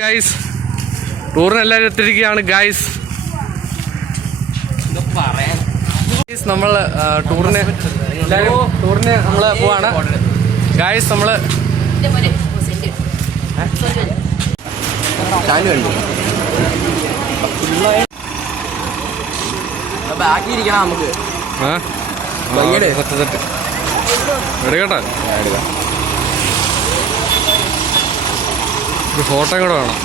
Guys ടൂറിന് എല്ലാവരും എത്തിയിരിക്കുകയാണ് ഗൈസ്. നമ്മൾ ടൂറിന് നമ്മൾ പോവാണ് ഗൈസ്. നമ്മള് ബാക്കിയിരിക്കണം നമുക്ക് എടുക്കട്ടെ. ഒരു ഫോട്ടോ കൂടെ വേണം.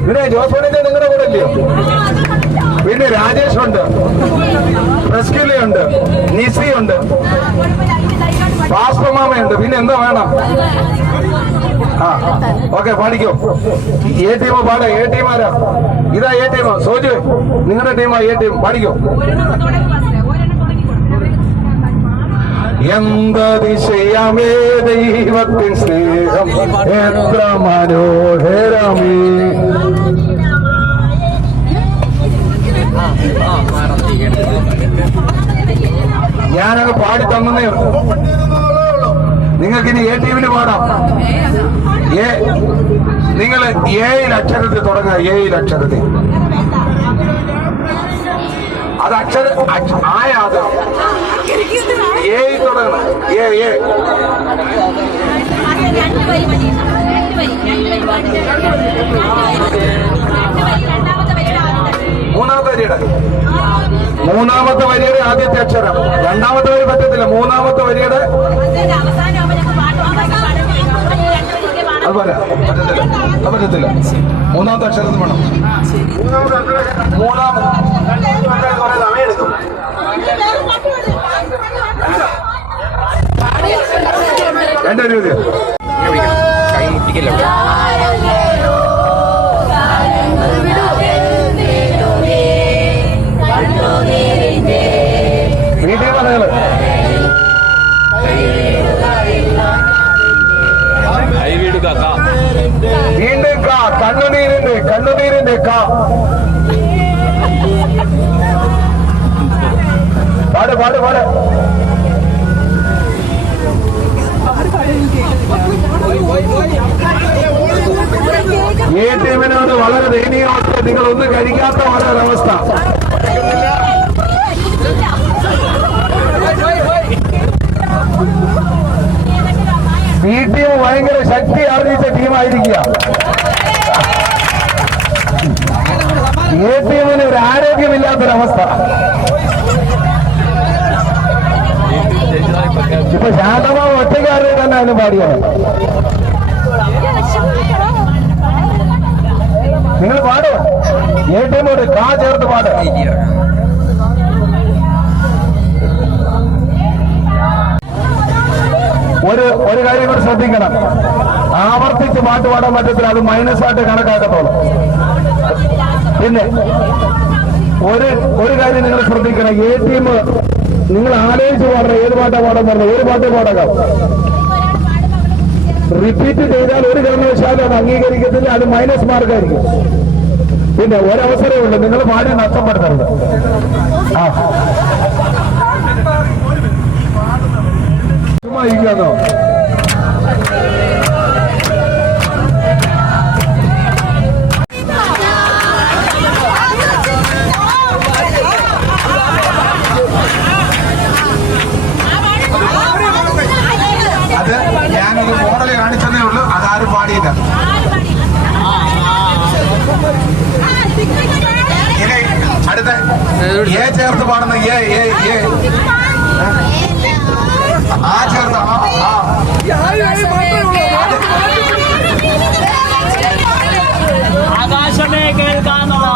ഇവിടെ ജോസോണിന്റെ നിങ്ങളുടെ കൂടെ ഇല്ലയോ? പിന്നെ രാജേഷ് ഉണ്ട്, പ്രസ്കിലയുണ്ട്, നിസിയുണ്ട്, പാസ്പമാമയുണ്ട്. പിന്നെ എന്താ വേണം? ആ ഓക്കെ, പാടിക്കോ. എ ടീം പാടാ. എ ടീം ആരാ? ഇതാ എ ടീം. സോജു നിങ്ങളുടെ ടീമാ എ ടീം. പാടിക്കോ. എന്തതിശയമേ ദൈവത്തിൻ സ്നേഹം എത്ര മനോഹരമേ. ഞാനത് പാടി തന്നേ. നിങ്ങൾക്കിനി എ ടീമിന് പാടാം. നിങ്ങൾ 7 അക്ഷരത്തിൽ തുടങ്ങുക. 7 അക്ഷരത്തിൽ. അത് ആയാത് ഏ തുടങ്ങണം. മൂന്നാമത്തെ വരിയുടെ ആദ്യത്തെ അക്ഷരം. രണ്ടാമത്തെ വരി പറ്റത്തില്ല. മൂന്നാമത്തെ വരിയുടെ അത് പറ്റത്തില്ല. മൂന്നാമത്തെ അക്ഷരത്തിൽ വേണം. കുറെ സമയെടുക്കും. എന്റെ ഒരു കൈ മുട്ടിക്കല്ലോ. വീട്ടിൽ പറഞ്ഞാല് വീണ്ടും കാ. കണ്ണുനീരിന്റെ കാ. പാട്. ഈ ടീമിനോട് വളരെ ദയനീയമായിട്ട് നിങ്ങൾ ഒന്നും കഴിക്കാത്ത ഒരവസ്ഥ. ഈ ടീം ഭയങ്കര ശക്തി ആർജിച്ച ടീമായിരിക്കുക. ഈ ടീമിന് ഒരു ആരോഗ്യമില്ലാത്തൊരവസ്ഥ. ഇപ്പൊ ശാന്തമാവ് ഒറ്റക്കാരുടെ തന്നെ അതിന് പാടിയാണ്. നിങ്ങൾ പാട്. ഏ ടീമോട് കാ ചേർത്ത് പാട്. ഒരു കാര്യം കൂടെ ശ്രദ്ധിക്കണം. ആവർത്തിച്ച് പാട്ട് പാടാൻ പറ്റത്തില്ല. അത് മൈനസായിട്ട് കണക്കാക്കത്തോളൂ. പിന്നെ ഒരു കാര്യം നിങ്ങൾ ശ്രദ്ധിക്കണം. ഏ ടീം നിങ്ങൾ ആലോചിച്ച് പാടണം. ഏത് പാട്ടാ പാടാൻ പറഞ്ഞത്? ഒരു പാട്ടേ പാടാം. റിപ്പീറ്റ് ചെയ്താൽ ഒരു കാരണവശാലും അത് അംഗീകരിക്കത്തില്ല. അത് മൈനസ് മാർക്കായിരിക്കും. പിന്നെ ഒരവസരമേ ഉള്ളൂ. നിങ്ങൾ പാടി നഷ്ടപ്പെടുത്തരുത്. ആ ഇരിക്കാന്നോ? അത് ഞാനൊരു മോഡല് കാണിച്ചതേ ഉള്ളൂ. അതാരും പാടിയില്ല. ഇനി അടുത്ത ഏ ചേർത്ത് പാടുന്ന ആ ചേർത്ത് ആകാശമേ കേൾക്കാന്നുള്ള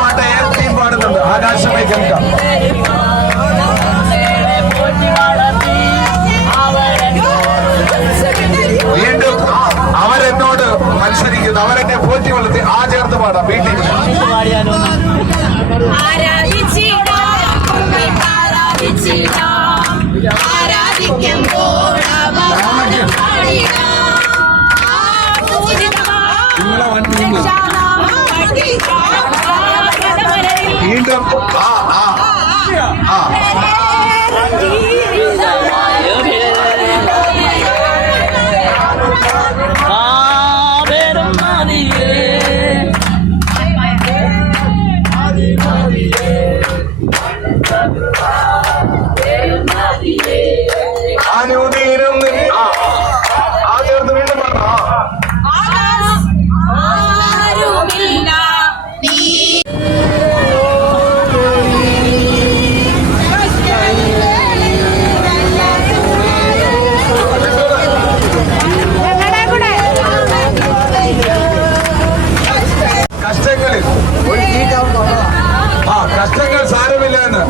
പാട്ട് ഏ ടീം പാടുന്നുണ്ട്. ആകാശമേ കേൾക്കാം. വീണ്ടും അവരെന്നോട് മത്സരിക്കുന്നു. അവരെന്നെ പോറ്റി വളർത്തി. ആ ചേർത്ത് പാടാം. വീട്ടിൽ നിങ്ങളെ വണ്ടി വീണ്ടും അനുദീനം ആ ചേർത്ത് വീണ്ടും പറഞ്ഞോ. കഷ്ടങ്ങളിൽ കഷ്ടങ്ങൾ സാരമില്ല എന്ന്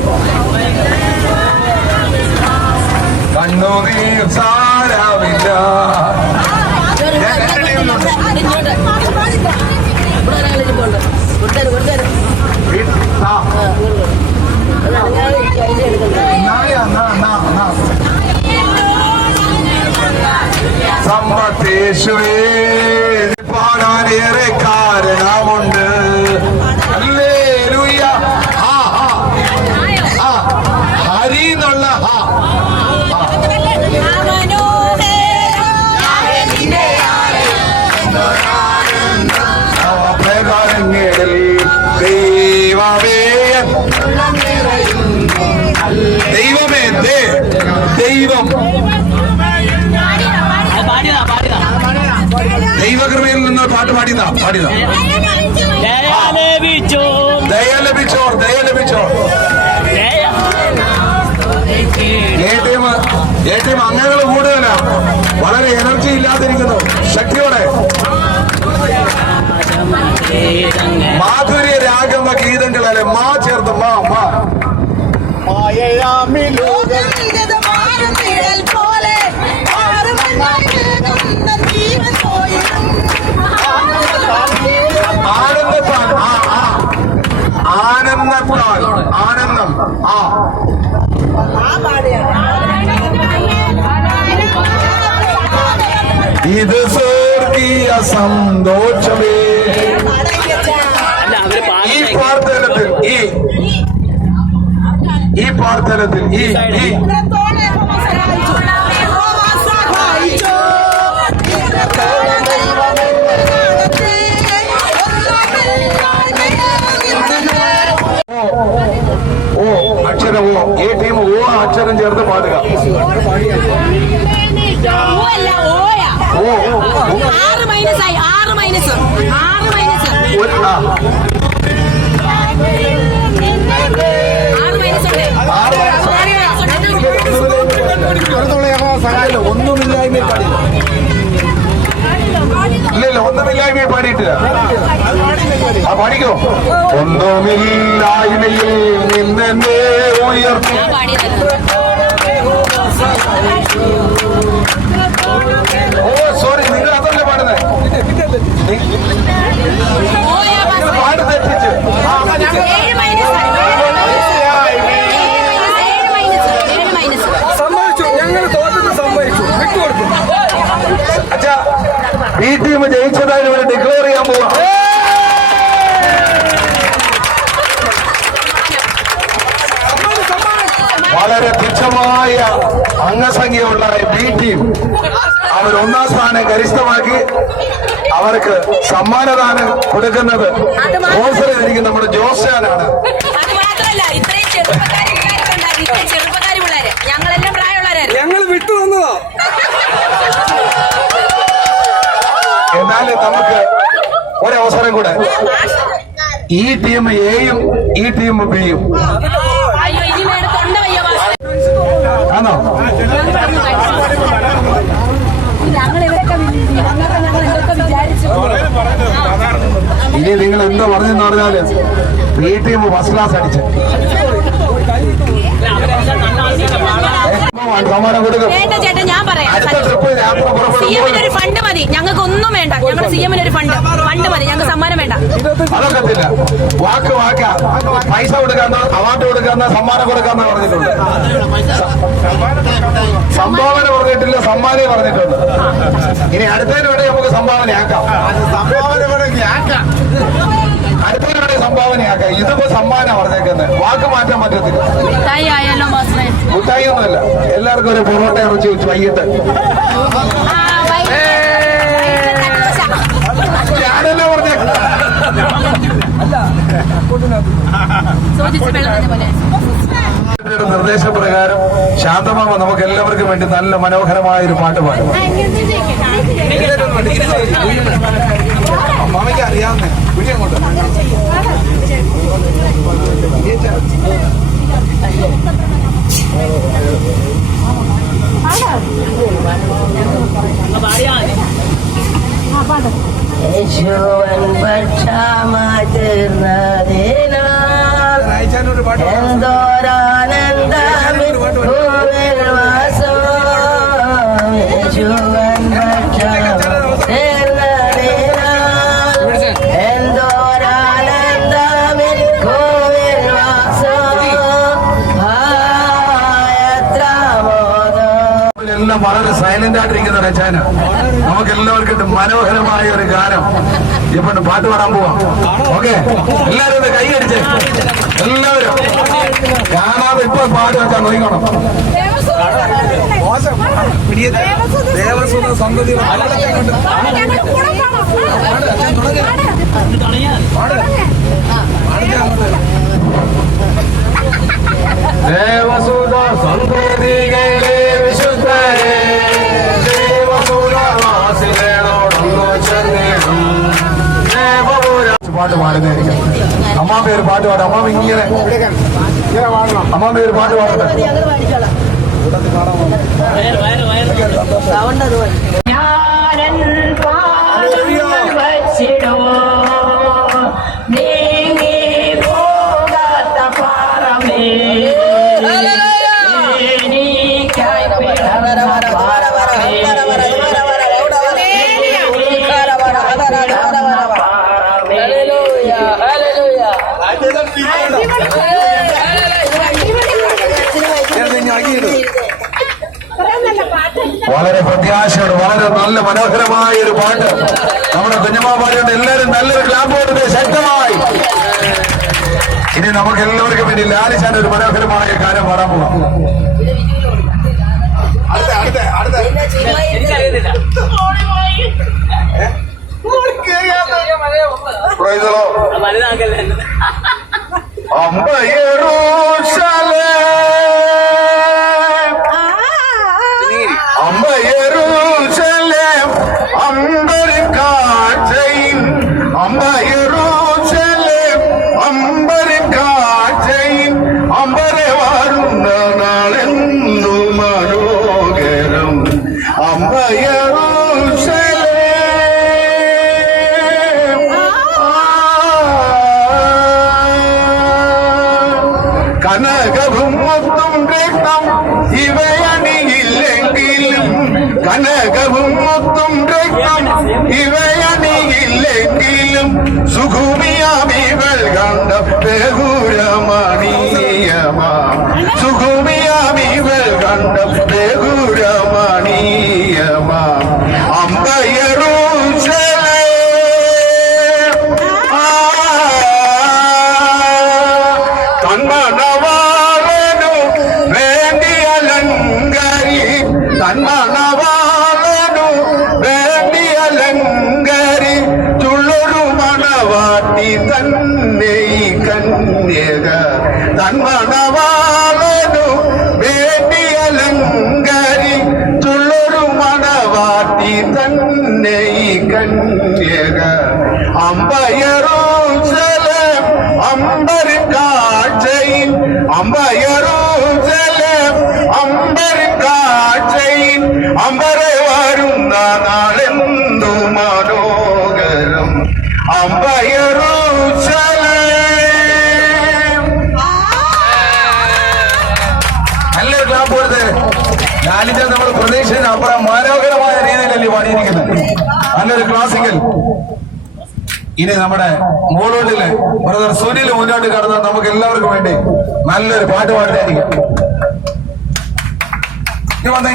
കണ്ണുനീർ സാരമില്ല. സമ്പത്തേശുവേ പാടാനേറെ കാരണമുണ്ട്. ഹല്ലേലൂയ. ഹരി എന്നുള്ള ദൈവമേ ദൈവം ദൈവകൃപയിൽ നിന്ന് പാട്ട് പാടിയതാ ദയ ലഭിച്ചോ. എ ടീം അംഗങ്ങൾ കൂടുതലാ, വളരെ എനർജി ഇല്ലാതിരിക്കുന്നു. ശക്തിയോടെ മാധുര്യ രാഗമ ഗീതങ്ങളല്ലേ മാ ചേർത്ത് മാ ആനന്ദം ഇത് സ്വർഗീയ സന്തോഷമേ. ഈ പ്രാർത്ഥനത്തിൽ അക്ഷരമോ ഈ ടീം അക്ഷരം ചേർത്ത് പാടുക. ഒന്നുമില്ലായ്മ പാടില്ല. ഇല്ലല്ലോ, ഒന്നുമില്ലായ്മയെ പാടിയിട്ടില്ല. പഠിക്കോ. ഒന്നുമില്ലായ്മയിൽ നിന്നെ ഉയർത്തി. സോറി, നിങ്ങൾ അതല്ലേ പാടുന്നത്? പാട് തെറ്റിച്ച് സമ്മതിച്ചു. ഞങ്ങൾ തോറ്റത് സമ്മതിച്ചു, വിട്ടുകൊടുത്തു. അച്ഛാ, ഈ ടീം ജയിച്ചതായി ഇവിടെ ഡിക്ലെയർ ചെയ്യാൻ പോവാ. വളരെ തുച്ഛമായ അംഗസംഖ്യയുള്ള ബി ടീം അവർ ഒന്നാം സ്ഥാനം കരസ്ഥമാക്കി. അവർക്ക് സമ്മാനദാനം കൊടുക്കുന്നത് സ്പോൺസർ ചെയ്തിരിക്കുന്ന നമ്മുടെ ജോസാനാണ്. ഞങ്ങൾ വിട്ടു വന്നതോ. എന്നാലും നമുക്ക് ഒരവസരം കൂടെ. ഈ ടീം എയും ഈ ടീം ബിയും ആണോ? ഇനി നിങ്ങൾ എന്താ പറഞ്ഞെന്ന് പറഞ്ഞാല് ഈ ടീം ഫസ്റ്റ് ക്ലാസ് അടിച്ച് സമ്മാനം കൊടുക്കും. വേണ്ട ചേട്ടാ, ഞാൻ പറയാം. അടുത്ത ട്രിപ്പ് യാത്ര സിഎമ്മിന് ഒരു ഫണ്ട് മതി, ഞങ്ങൾക്ക് ഒന്നും വേണ്ട. ഞങ്ങളുടെ സിഎമ്മിന് ഒരു ഫണ്ട് മതി, ഞങ്ങൾക്ക് സമ്മാനം വേണ്ട. അതൊക്കത്തില്ല. വാക്ക് പൈസ കൊടുക്കാന്ന്, അവാർഡ് കൊടുക്കാന്ന്, സമ്മാനം കൊടുക്കാന്ന് പറഞ്ഞിട്ടുണ്ട്. സംഭാവന പറഞ്ഞിട്ടില്ല, സമ്മാനം പറഞ്ഞിട്ടുണ്ട്. ഇനി അടുത്തതിന് വേണ്ടി നമുക്ക് സംഭാവനയാക്കാം. അടുത്തതിന് വേണ്ടി സംഭാവനയാക്കാം. ഇതിപ്പോ സമ്മാനം പറഞ്ഞേക്കുന്നത്, വാക്ക് മാറ്റാൻ പറ്റത്തില്ല. മിഠായി ആയാലോ മാസ്റ്ററെ? മുട്ടായി ഒന്നുമല്ല, എല്ലാവർക്കും ഒരു പൊറോട്ട ഇറച്ചി വെച്ച് വൈകിട്ട് ഞാനല്ലേ പറഞ്ഞ നിർദ്ദേശപ്രകാരം ശാന്തമാമ നമുക്ക് എല്ലാവർക്കും വേണ്ടി നല്ല മനോഹരമായ ഒരു പാട്ട് പാടും. മാമയ്ക്ക് അറിയാവുന്നേ അങ്ങോട്ട് എല്ലാം വളരെ സൈലന്റ് ആയിട്ടിരിക്കുന്ന രചന. നമുക്ക് എല്ലാവർക്കും മനോഹരമായ ഒരു ഗാനം ഇപ്പൊ പാട്ട് പാടാൻ പോവാം. ഓക്കെ, എല്ലാവരും ഒന്ന് കൈയടിച്ച്, എല്ലാവരും കാണാതെ ഇപ്പൊ പാട്ട് വെക്കാൻ നോക്കണം. ദേവസ്വം സന്തതി ദേവസുത സന്തതികളെ വിശുദ്ധരെ ദേവസുരവാസികളോടൊന്നു ചെന്നിടും ദേവപുര പാട്ട് പാടുന്നതായിരിക്കും. അമ്മാ പേര് പാട്ട് പാടും. അമ്മാ ഇങ്ങനെ അമ്മാ പേര് പാട്ട് പാടട്ടെ. വളരെ പ്രത്യാശയോട് വളരെ നല്ല മനോഹരമായ ഒരു പാട്ട് നമ്മുടെ കുഞ്ഞമ്മ പാടിയുണ്ട്. എല്ലാവരും നല്ലൊരു ക്ലാപ്പ് കൊടുത്ത് ശക്തമായി. ഇനി നമുക്ക് എല്ലാവർക്കും വേണ്ടി ലാലിച്ചാൻ ഒരു മനോഹരമായ കാര്യം പാടാൻ പോകാം. കനകവും മുത്തും രക്തം ഇവയണിയില്ലെങ്കിലും കനകവും മുത്തും രക്തം ഇവയണിയില്ലെങ്കിലും സുഖുമിയാമികൾ കണ്ട ബഹുരമണീയമാ സുഖുമിയാമികൾ കണ്ട ബഹുരമണീയമാ അമ്പയറൂ തന്മണവാളനു വേണ്ടിയലങ്കരി തുള്ളൊരു മണവാട്ടി തന്നെ കന്യക തന്മണവാളനു വേണ്ടിയലങ്കരി തുള്ളൊരു മണവാട്ടി തന്നെ കന്യക അമ്പയറൂസലേം അമ്പരി കാഴ്ചയിൽ അമ്പയറൂസലേം അമ്പരി കാഴ്ചയിൽ അമ്പരെ വരുന്ന നാളെന്തു മനോഹരം അമ്പയറൂസലേം ലാലിന്റെ നമ്മൾ പ്രതീക്ഷിച്ച അപ്പുറം മനോഹരമായ രീതിയിലല്ലേ പാടിയിരിക്കുന്നത്. നല്ലൊരു ക്ലാസിക്കൽ. ഇനി നമ്മുടെ മോളോട്ടില് ബ്രദർ സുനിൽ മുന്നോട്ട് കടന്നാൽ നമുക്ക് എല്ലാവർക്കും വേണ്ടി നല്ലൊരു പാട്ട് പാടുന്നതായിരിക്കും. ഇങ്ങ് വന്നേ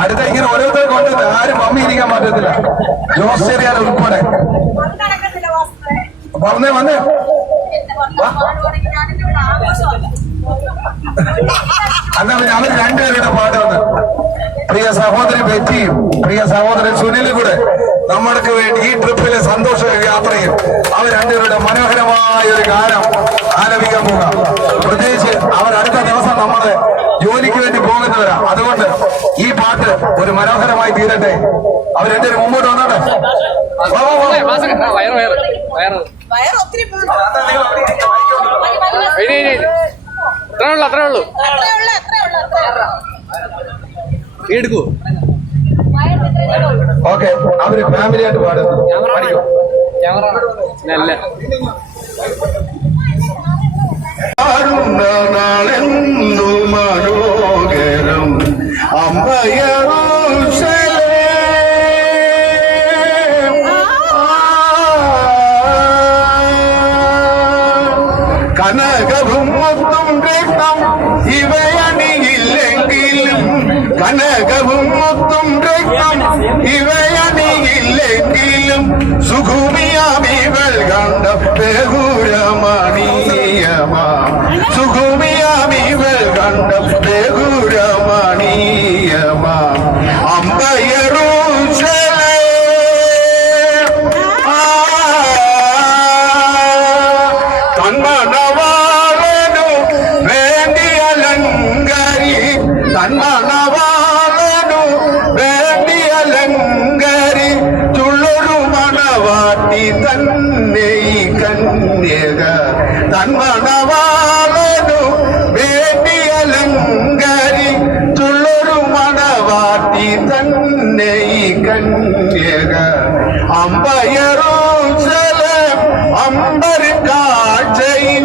അടുത്ത ഇങ്ങനെ ഓരോരുത്തർ കൊണ്ട് ആരും മമ്മി ഇരിക്കാൻ പറ്റത്തില്ല. ജോസ് ചെറിയാൻ ഉൾപ്പെടെ വന്നേ അന്നാ പിന്നെ അവർ രണ്ടുപേരുടെ പാട്ട് വന്ന് പ്രിയ സഹോദരി ബെറ്റിയും പ്രിയ സഹോദരൻ സുനിലും കൂടെ നമ്മൾക്ക് വേണ്ടി ഈ ട്രിപ്പിലെ സന്തോഷ യാത്രയിൽ അവർ രണ്ടുപേരുടെ മനോഹരമായ ഒരു ഗാനം ആലപിക്കാൻ പോകാം. പ്രത്യേകിച്ച് അവർ അടുത്ത ദിവസം നമ്മുടെ ജോലിക്ക് വേണ്ടി പോകുന്നവരാ. അതുകൊണ്ട് ഈ പാട്ട് ഒരു മനോഹരമായി തീരട്ടെ. അവർ രണ്ടുപേരും മുമ്പോട്ട് വന്നോട്ടെ. അത്രേ ഉള്ളൂ എടുക്കൂ. ഓക്കെ, അവര് ഫാമിലി ആയിട്ട് പാടും. നാളെന്നു മനോഹരം കനകവും മൊത്തം രക്തം ഇവയണിയില്ലെങ്കിലും കനകവും മൊത്തം രക്തം ഇവയണിയില്ലെങ്കിലും സുഖുമിയാമിവൾ കണ്ട ബഹുരമണീയമാ സുഖുമിയാമിവൾ കണ്ട ബഹുരമണീയമാ അമ്പയറൂ തന്മണവാളനു വേണ്ടി അലങ്കാരി തുള്ളൊരു മണവാട്ടി തന്നെ ഈ കന്യക തന്മണവാളനു വേണ്ടി അലങ്കാരി തുള്ളൊരു മണവാട്ടി തന്നെ ഈ കന്യക അമ്പയറൂസലേം അമ്പരിൻ കാഴ്ചയിൽ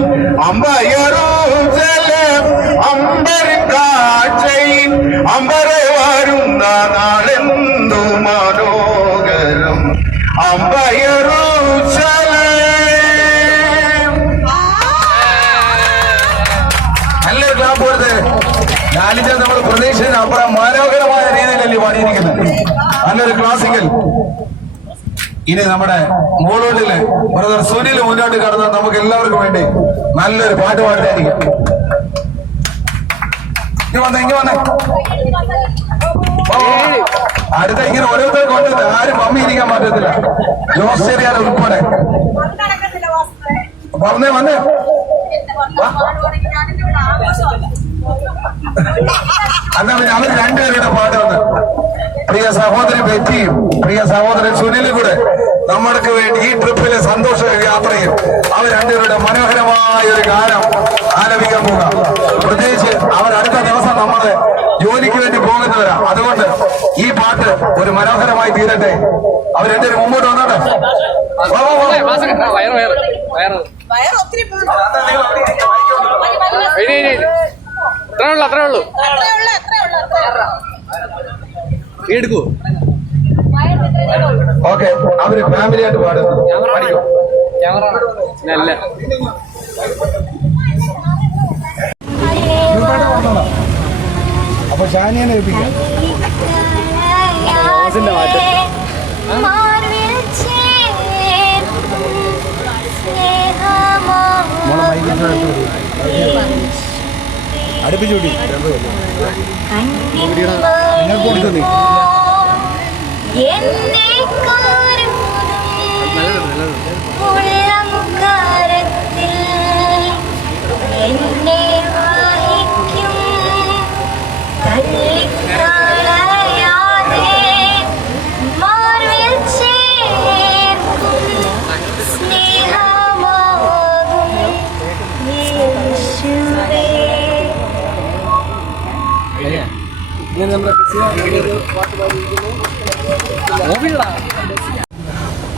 അമ്പയറൂസലേം അമ്പരിൻ കാഴ്ചയിൽ അമ്പരെ വരുന്ന നാളെന്തു മനോഹരം അമ്പയറൂസലേം. നല്ലൊരു ക്ലാപ്പ് കൊടുത്ത്. ലാലിന്റെ നമ്മൾ പ്രതീക്ഷിച്ച അപ്പുറം മനോഹരമായ രീതിയിലല്ലേ പാടിയിരിക്കുന്നത്. നല്ലൊരു ക്ലാസിക്കൽ. ഇനി നമ്മുടെ മോളോട്ടില് ബ്രദർ സുനിൽ മുന്നോട്ട് കടന്നാൽ നമുക്ക് എല്ലാവർക്കും വേണ്ടി നല്ലൊരു പാട്ട് പാടുന്നതായിരിക്കും. ഇങ്ങ് വന്നേ അടുത്ത ഇങ്ങനെ ഓരോരുത്തർ കൊണ്ട് ആരും മമ്മി ഇരിക്കാൻ പറ്റത്തില്ല. ജോസ് ചെറിയാൻ ഉൾപ്പെടെ വന്നേ അന്നാ പിന്നെ അവർ രണ്ടുപേരുടെ പാട്ട് വന്ന് പ്രിയ സഹോദരി ബെറ്റിയും പ്രിയ സഹോദരൻ സുനിലും കൂടെ നമ്മൾക്ക് വേണ്ടി ഈ ട്രിപ്പിലെ സന്തോഷ യാത്രയിൽ അവർ രണ്ടുപേരുടെ മനോഹരമായ ഒരു ഗാനം ആലപിക്കാൻ പോകാം. പ്രത്യേകിച്ച് അവർ അടുത്ത ദിവസം നമ്മുടെ ജോലിക്ക് വേണ്ടി പോകുന്നവരാ. അതുകൊണ്ട് ഈ പാട്ട് ഒരു മനോഹരമായി തീരട്ടെ. അവർ രണ്ടുപേരും മുമ്പോട്ട് വന്നോട്ടെ. അത്രേ ഉള്ളൂ എടുക്കൂ. ഓക്കെ, അവര് ഫാമിലി ആയിട്ട് പാടും. അപ്പൊ ഷാനിയനെ ഏൽപ്പിക്കാം. അടുപ്പിച്ചൂട്ടി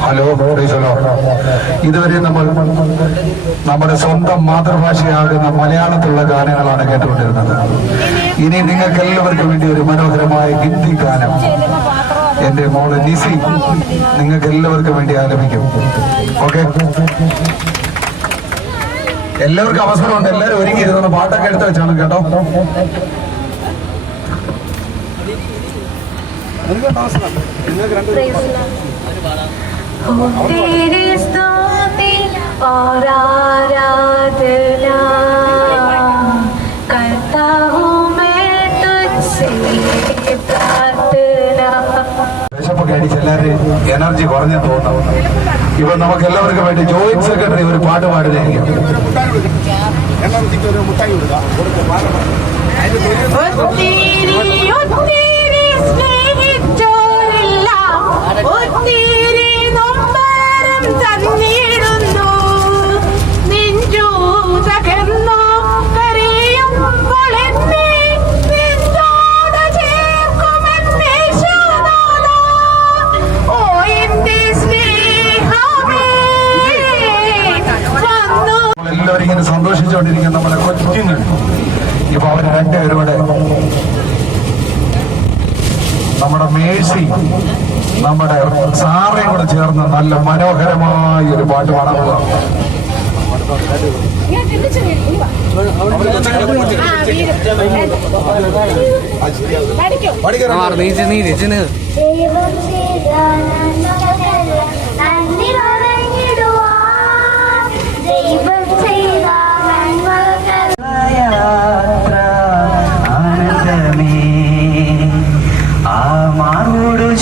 ഹലോ ഇതുവരെ നമ്മൾ നമ്മുടെ സ്വന്തം മാതൃഭാഷയാകുന്ന മലയാളത്തിലുള്ള ഗാനങ്ങളാണ് കേട്ടുകൊണ്ടിരുന്നത്. ഇനി നിങ്ങൾക്ക് എല്ലാവർക്കും വേണ്ടി ഒരു മനോഹരമായ ഹിന്ദി ഗാനം എന്റെ മോള് നിസി നിങ്ങൾക്ക് എല്ലാവർക്കും വേണ്ടി ആലപിക്കും. ഓക്കെ, എല്ലാവർക്കും അവസരമുണ്ട്. എല്ലാവരും ഒരുങ്ങിയിരുന്ന പാട്ടൊക്കെ എടുത്ത് വെച്ചാണ് കേട്ടോ. तेरी स्तुति और आराधना करता हूँ मैं तुझसे प्रार्थना. വിശപ്പൊക്കെ അടിച്ച് എല്ലാവരും എനർജി കുറഞ്ഞു തോന്നുന്നു. ഇപ്പൊ നമുക്ക് എല്ലാവർക്കും വേണ്ടി ജോയിന്റ് സെക്രട്ടറി ഒരു പാട്ട് പാടുന്നതായിരിക്കും. എല്ലാവരും ഇങ്ങനെ സന്തോഷിച്ചുകൊണ്ടിരിക്കുന്ന നമ്മുടെ കൊച്ചുങ്ങൾ ഇപ്പൊ അവർ രണ്ടുപേരുടെ നമ്മുടെ മേഴ്സി നമ്മുടെ സാറയും കൂടെ ചേർന്ന് നല്ല മനോഹരമായ ഒരു പാട്ട് പാടാൻ പോകാം.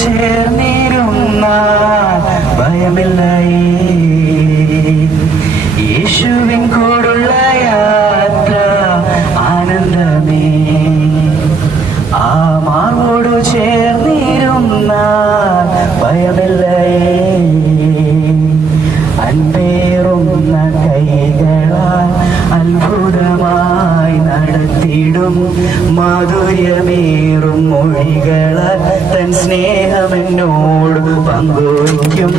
ചേർന്നിരുന്ന ഭയമില്ല യേശുവിൻ കൂടുള്ള യാത്ര ആനന്ദമേ. ആ മാർവോടു ചേർന്നിരുന്ന ഭയമില്ല അൻപേറുന്ന കൈകളാൽ അത്ഭുതമായി നടത്തിടും മാധുര്യമേറും മൊഴികളാൽ തൻ സ്നേഹമെന്നോട് പങ്കുവയ്ക്കും.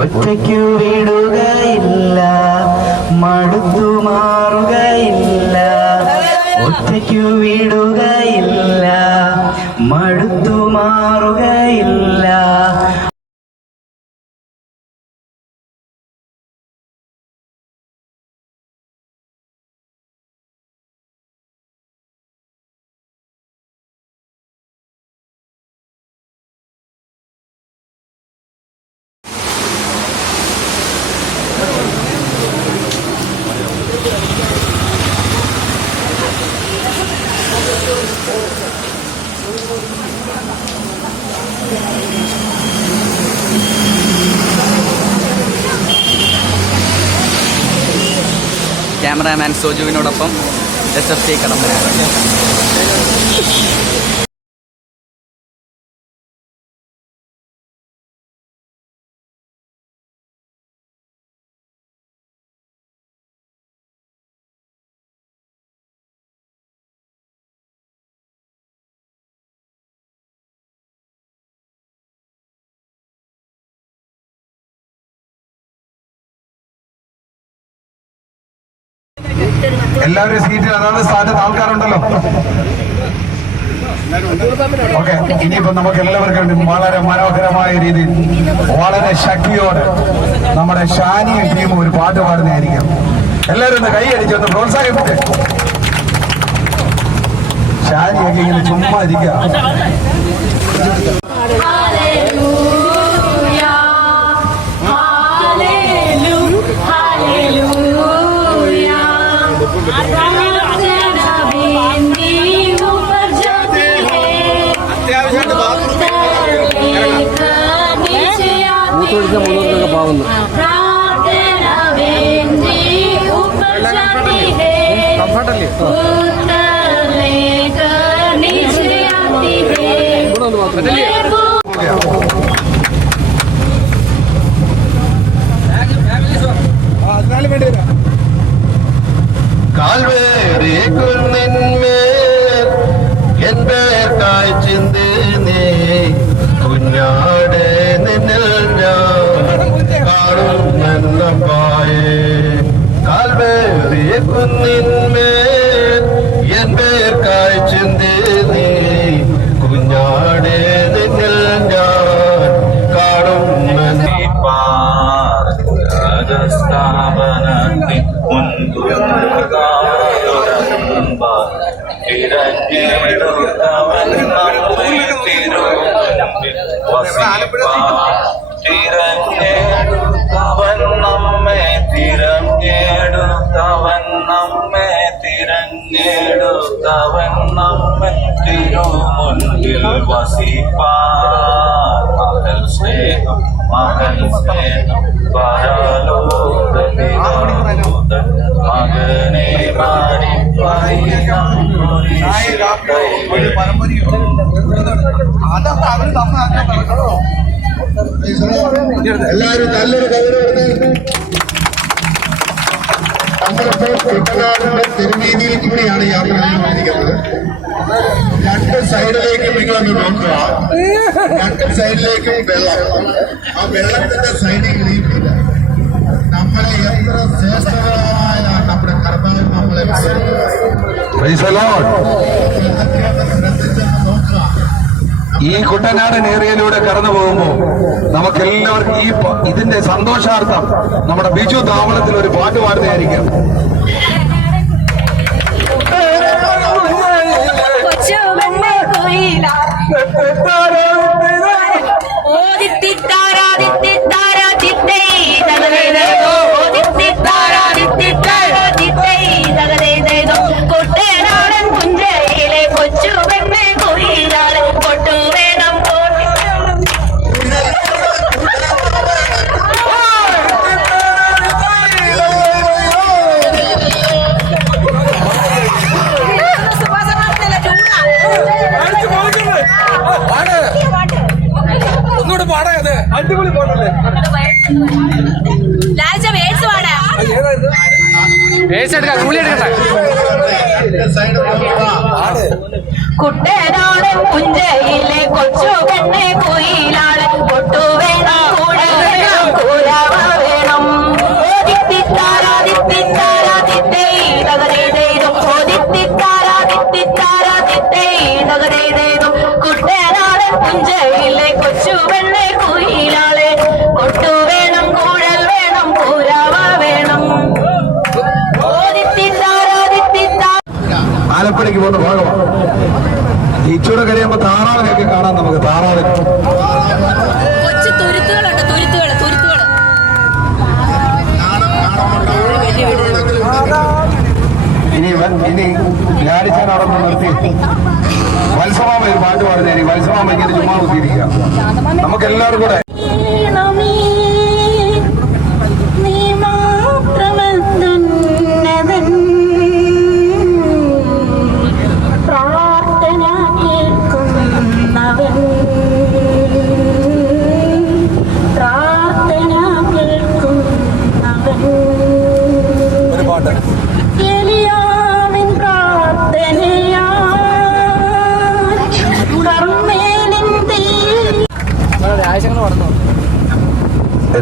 ഒറ്റയ്ക്കു വിടുകയില്ല, മടുത്തു മാറുകയില്ല. ഒറ്റയ്ക്കു വിടുകയില്ല, മടുത്തു മാറുകയില്ല. Cameraman സോജുവിനോടൊപ്പം SFC കടമ്പനാണ്. എല്ലാവരും സീറ്റിൽ അതാത് സ്ഥാനത്ത് ആൾക്കാരുണ്ടല്ലോ. ഓക്കെ, ഇനിയിപ്പോ നമുക്ക് എല്ലാവർക്കും വേണ്ടി വളരെ മനോഹരമായ രീതിയിൽ വളരെ ശക്തിയോടെ നമ്മുടെ ഷാനിയും ടീമും ഒരു പാട്ട് പാടുന്നതായിരിക്കും. എല്ലാവരും ഒന്ന് കൈയടിച്ച് ഒന്ന് പ്രോത്സാഹിപ്പിച്ച്. ഷാനിയൊക്കെ ഇങ്ങനെ ചുമ്മാ ഇരിക്കുക. മൂന്നൂർക്കൊക്കെ പാവുന്നു. കംഫർട്ടല്ലേ കാൽവേറി കുന്നിന്മേൽ എൻ പേർക്കായി ചിന്തി നീ കുഞ്ഞാടെ നിന്നിൽ ഞാൻ കുന്നിന്മേൽ എൻ പേർക്കായി ചിന്തി നീ കുഞ്ഞാടേ നിന്നിൽ ഞാൻ കാണുന്ന സ്ഥാപനത്തിൽ തിരഞ്ഞെടുത്തവൻ നമ്മെ തിരഞ്ഞെടുത്തവൻ നമ്മെ തിരഞ്ഞെടുത്തവൻ നമ്മെ തിരുമുൻപിൽ വസിപ്പാൻ മകൻ സ്നേഹം പരലോകൻ മകനെ മാറി എല്ലാവരും നല്ലൊരു കവിത നമ്മളിപ്പോൾ കുട്ടനാടിന്റെ തിരുവീതിയിൽ കൂടിയാണ് യാത്ര ചെയ്തുകൊണ്ടിരിക്കുന്നത്. രണ്ട് സൈഡിലേക്കും നിങ്ങളൊന്ന് നോക്കുക. രണ്ട് സൈഡിലേക്കും വെള്ളം. ആ വെള്ളത്തിന്റെ സൈഡിൽ നീക്കില്ല. നമ്മളെ എത്ര ശ്രേഷ്ഠമായ നമ്മുടെ കർത്താവ് നമ്മളെ ഈ കുട്ടനാടൻ ഏരിയയിലൂടെ കടന്നു പോകുമ്പോൾ നമുക്കെല്ലാവർക്കും ഇതിന്റെ സന്തോഷാർത്ഥം നമ്മുടെ ബിജു താവളത്തിൽ ഒരു പാട്ട് പാടുന്നതായിരിക്കും. കുട്ടനാടൻ പുഞ്ചയിലെ കൊച്ചു പെണ്ണെ കുയിലാളെ കൊട്ടു വേണം ഒന്നുകൂടെ പാടാതെ അടിപൊളി പാടല്ലേ. കുട്ടനാടൻ പുഞ്ചയിലെ കൊച്ചു പെണ്ണെ കുയിലാളെ കൊട്ടു വേണം കൂടെ വേണം കൂരാവ വേണം കുട്ടനാടൻ പുഞ്ചയിലെ കൊച്ചു പെണ്ണെ കുയിലാളെ കൊട്ടു വേണം കൂടൽ വേണം കൂരാവ വേണം. ആലപ്പുഴയ്ക്ക് പോകുന്ന ഭാഗമാണ്. ഇച്ചൂടെ കഴിയുമ്പോ താറാവിനൊക്കെ കാണാം. നമുക്ക് താറാവിന് കൊച്ചു തുരുത്തുകളുണ്ട്. തുരുത്തുകൾ ഇനി ലാലിച്ചാൻ അവിടെ നിർത്തി വത്സമാമ ഒരു പാട്ട് പാടുന്നേരി. വത്സമാമ ഇങ്ങനെ ചുമ്മാ കുത്തിയിരിക്കുക. നമുക്ക് എല്ലാവരും കൂടെ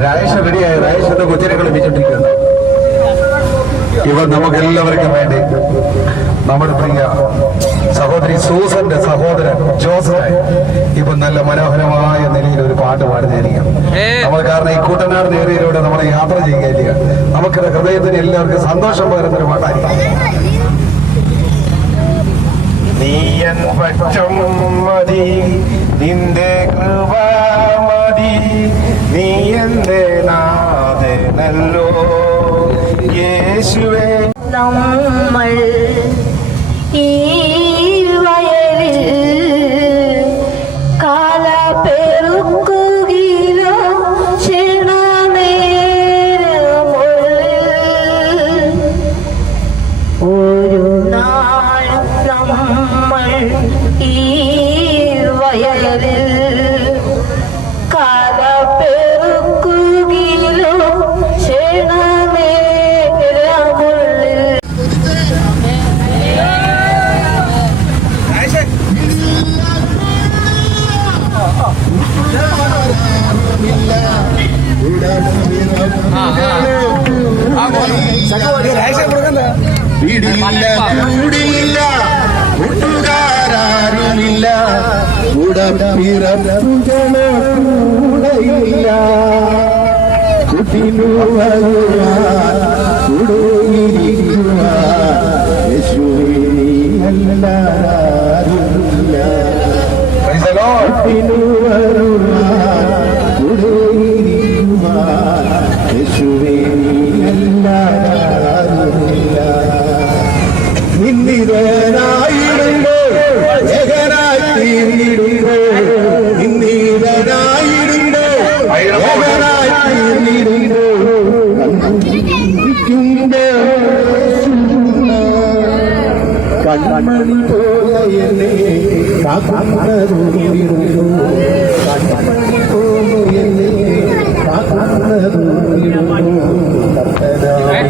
രാജേഷ് റെഡിയായി. രാജേഷിന്റെ കൊച്ചിനെ കളിപ്പിച്ചോണ്ടിരിക്കുന്നു. ഇവർ നമുക്ക് എല്ലാവർക്കും വേണ്ടി നമ്മുടെ പ്രിയ സഹോദരി സൂസന്റെ സഹോദരൻ ജോസഫായി ഇപ്പൊ നല്ല മനോഹരമായ നിലയിൽ ഒരു പാട്ട് പാടുന്നതായിരിക്കും നമ്മൾ. കാരണം ഈ കുട്ടനാട് ഏരിയയിലൂടെ നമ്മൾ യാത്ര ചെയ്യുകയില്ല. നമുക്കിത് ഹൃദയത്തിന് എല്ലാവർക്കും സന്തോഷം പകരുന്നൊരു പാട്ടായിരിക്കും. നീയൻ പക്ഷം മതി നിന്റെ കൃപ മതി നീ എന്റെ നാഥനല്ലോ യേശുവേ. നമ്മൾ ഈ വയലിൽ കാല പെറുക്കുകയിലോ ക്ഷണനേരമുള്ളിൽ ഒരു നാൾ നമ്മൾ ഈ വയലിൽ കാല പെറുക്കുകയിലോ ക്ഷണനേരമുള്ളിൽ വീടില്ല കൂടില്ല കൂട്ടുകാരുമില്ല കൂടപ്പിറപ്പുകളോ കൂടെയില്ല കുട്ടിനു വരുവാൻ കൂടെയിരിക്കുവാൻ യേശുവിനല്ലാരുമില്ല കുട്ടിനു വരുവാൻ കൂടെയിരിക്കുവാൻ യേശുവിനല്ലാരുമില്ല നിന്നിതനായിടുമ്പോ ഏകനായി തീർന്നിടുമ്പോ നിന്നിതനായിടുമ്പോ ഏകനായി തീർന്നിടുമ്പോ കൺമണി പോലെ എന്നെ കാക്കുന്നതോടിടുന്നു കൺമണി പോലെ എന്നെ കാക്കുന്നതോടിടുന്നു കർത്തനായ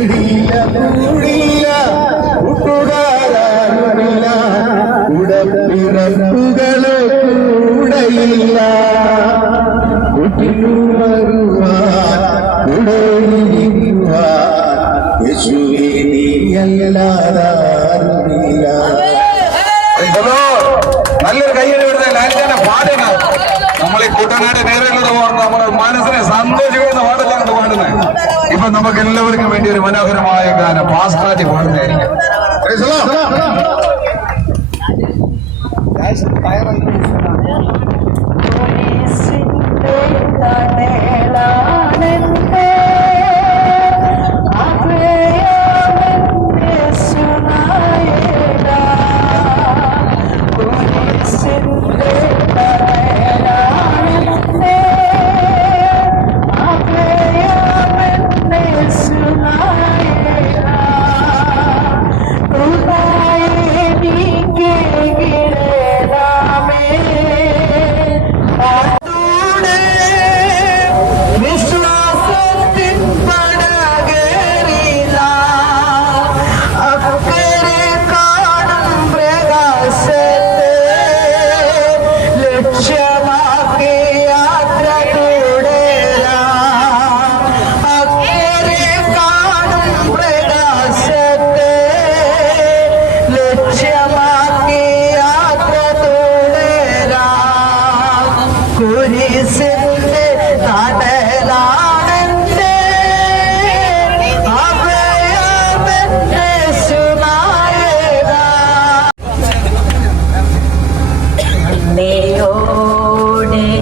ഇടിയില്ല കൂടില്ല കൂട്ടുകാരുമില്ല കൂടപ്പിറപ്പുകളോ കൂടെയില്ല കുട്ടിനു വരുവാൻ കൂടെയിരിക്കുവാൻ യേശുവേ നീയല്ലാതാരുമില്ല. നല്ലൊരു കയ്യടി കൊടുത്ത ലാലിനെ പാടണം. നമ്മളീ കുട്ടനാട് നേരെയുള്ളത് നമ്മുടെ മനസ്സിനെ സന്തോഷിക്കുന്ന പാടലാണ് പാടുന്നത്. ഇപ്പൊ നമുക്ക് എല്ലാവർക്കും വേണ്ടി ഒരു മനോഹരമായ ഗാനം പാസ്റ്റാറ്റി പാടുന്നതായിരിക്കും.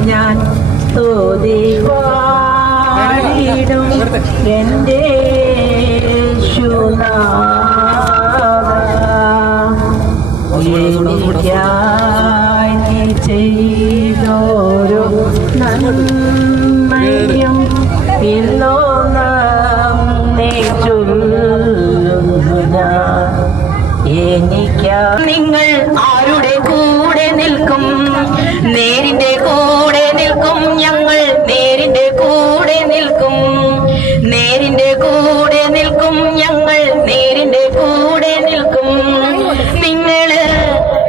ഞാൻ സ്തുതി പാടിടും എന്റെ എനിക്കായി ചെയ്തോരോ നന്മയും ഇന്നോ നന്ദി ചൊല്ലുന്നു ഞാൻ. എനിക്കാ നിങ്ങൾ ആരുടെ കൂടെ നിൽക്കും? നേരിന്റെ കൂടെ നിൽക്കും ഞങ്ങൾ, നേരിന്റെ കൂടെ നിൽക്കും, നേരിന്റെ കൂടെ നിൽക്കും ഞങ്ങൾ, നേരിന്റെ കൂടെ നിൽക്കും.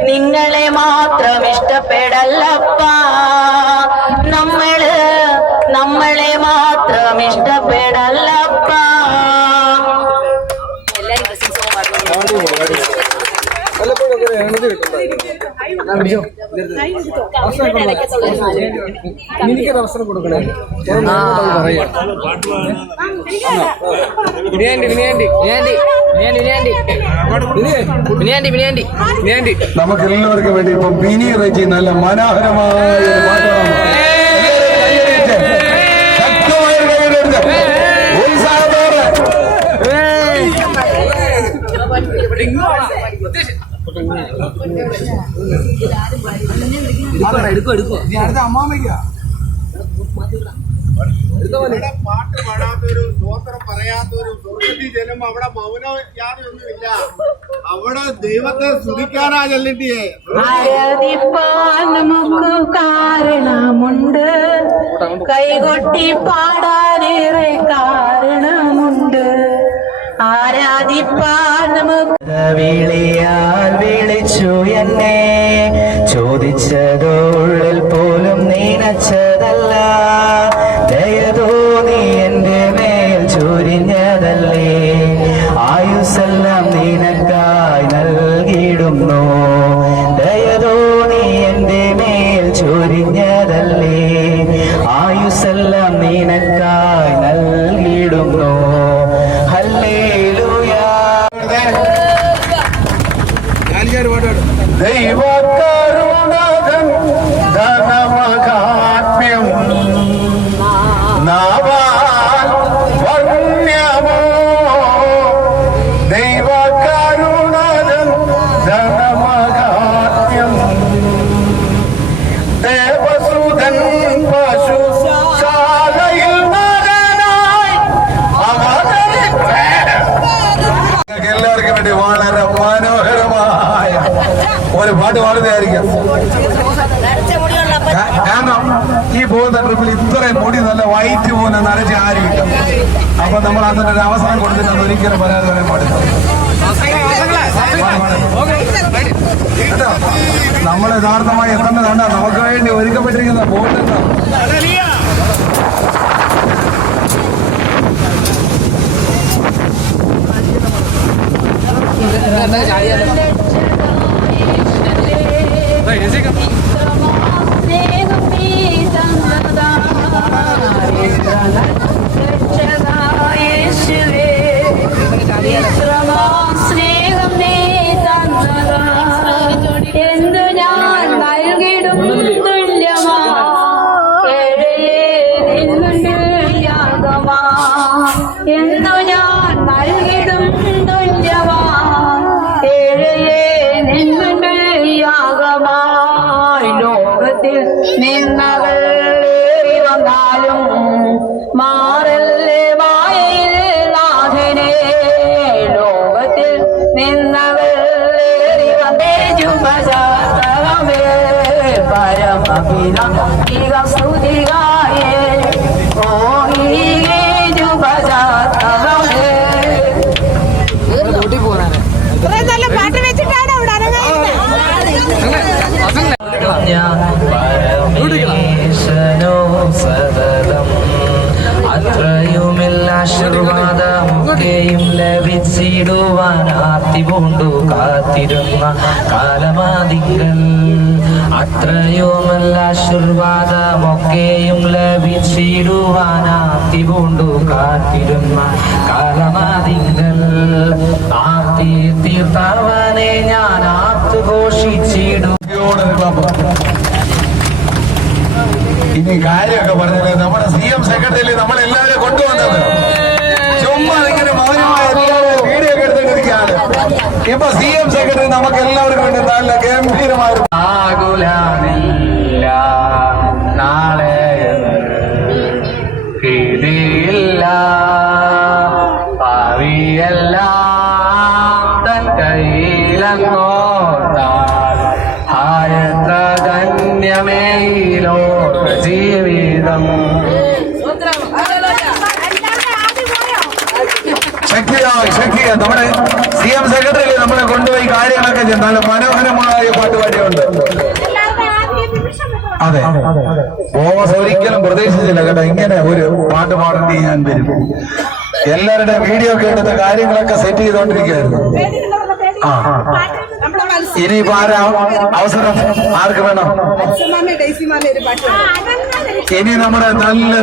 നിങ്ങളെ മാത്രം ഇഷ്ടപ്പെടല്ലപ്പാ, നമ്മളെ മാത്രം ഇഷ്ടപ്പെടല്ലപ്പാ. എനിക്കൊരു അവസരം കൊടുക്കണേ. നമുക്ക് എല്ലാവർക്കും വേണ്ടി ഇപ്പൊ ബിനി റെജി നല്ല മനോഹരമായ ഒരു പാട്ടാണ്. ശക്തമായ കൈയ്യടിയെടുത്ത് ഉത്സാഹത്തോടെ പാട്ട് പാടാത്തൊരു സ്തോത്രം പറയാത്തൊരു സ്വർഗത്തിൽ ചെല്ലുമ്പോ അവിടെ മൗനജാതിയൊന്നുമില്ല. അവിടെ ദൈവത്തെ സ്തുതിക്കാനാ ചെല്ലിട്ടിയേ. ആരാധിപ്പാൻ നമുക്ക് കാരണമുണ്ട്, കൈകൊട്ടി പാടാനേറെ കാരണമുണ്ട്. ആരാധിപ്പാൻ നമുക്ക് വിളിയാൽ വിളിച്ചു എന്നെ, ചോദിച്ചതോളിൽ പോലും നനച്ചതല്ല, ദയതോന്നി എന്റെ മേൽ നൽകിടുന്നു. ഹല്ലേലൂയ. ദൈവകരുണാകൻ ധനമഹാത്മ്യം നാവാൽ വന്യമോ. ദൈവകരുണാകൻ ധനമഹാത്മ്യം ദേവസുതൻ പശുശാലയിൽ നരനായി എല്ലാവർക്കും വേണ്ടി വളരെ മനോഹരമായ ഒരു പാട്ട് പാടുന്നതായിരിക്കും. കാരണം ഈ പോകുന്ന ട്രിപ്പിൽ ഇത്രയും മുടി നല്ല വൈറ്റ് പോകുന്ന നരച്ച് ആരുമില്ല. അപ്പൊ നമ്മൾ അതിന്റെ ഒരു അവസരം കൊടുത്തിട്ട് ഒരിക്കലും പരാതി പറയാൻ പാടില്ല കേട്ടോ. നമ്മൾ യഥാർത്ഥമായി എത്തേണ്ടതാണ്. നമുക്ക് വേണ്ടി ഒരുക്കപ്പെട്ടിരിക്കുന്ന ബോട്ട് എന്തു ഞാൻ നൽകിടും തുല്യമാ യാഗമാ. എന്തു ഞാൻ നൽകിടും തുല്യമാ യാഗമായി. ലോകത്തിൽ നിന്നകൾ വന്നാലും മാറല്ലേ മായയിൽ നാഥനെ. ലോകത്തിൽ നിന്നകൾ വന്നേ ജുമേ പരമപിതാ സ്തുതികായേ. ഓ നല്ല പാട്ട് വെച്ചിട്ടാണ് അവിടെ പരമേശനോ സതതം അത്രയുമില്ല ആശീർവാദമൊക്കെയും ലഭിച്ചിടുവാൻ ആർത്തി പൂണ്ടു കാത്തിരുന്ന കാലമാതികൾ. അത്രയുമല്ല ആശീർവാദമൊക്കെയും ലഭിച്ചിടുവാൻ ആർത്തി പൂണ്ടു കാത്തിരുന്ന കാലമാതികൾ. ആർത്തി തീർത്തവനെ ഞാൻ ആർത്തു ഘോഷിച്ചിടും. ഇനി കാര്യമൊക്കെ പറഞ്ഞാല് നമ്മുടെ CM സെക്രട്ടറി നമ്മളെല്ലാവരും കൊണ്ടുവന്നത് ചുമ്മാ ഇങ്ങനെ മൗനമായ എല്ലാവരും വീഡിയോ ഒക്കെ എടുത്തിരിക്കുകയാണ്. ഇപ്പൊ CM സെക്രട്ടറി നമുക്ക് എല്ലാവർക്കും വേണ്ടി നല്ല ഗംഭീരമായ ആകുലാനില്ല നാളെ ഭീതിയില്ല. ഭാവിയെല്ലാം തൻ കയ്യിലങ്ങോട്ടാൽ ആയത്ര ധന്യമേ ലോക ജീവിതം. ശക്തിയ നമ്മുടെ CM സെക്രട്ടറി നമ്മളെ കൊണ്ടുപോയി കാര്യങ്ങളൊക്കെ ചെയ്യും. നല്ല മനോഹരമായ പാട്ടുപാടിയുണ്ട്. അതെ, ബോസ് ഒരിക്കലും പ്രതീക്ഷിച്ചില്ല കേട്ടോ ഇങ്ങനെ ഒരു പാട്ട് പാടേണ്ടി ഞാൻ വരും. എല്ലാവരുടെയും വീഡിയോ ഒക്കെ എടുത്ത കാര്യങ്ങളൊക്കെ സെറ്റ് ചെയ്തോണ്ടിരിക്കുകയായിരുന്നു. ഇനിയിപ്പോ ആരാ അവസരം ആർക്ക് വേണം? ഇനി നമ്മുടെ നല്ല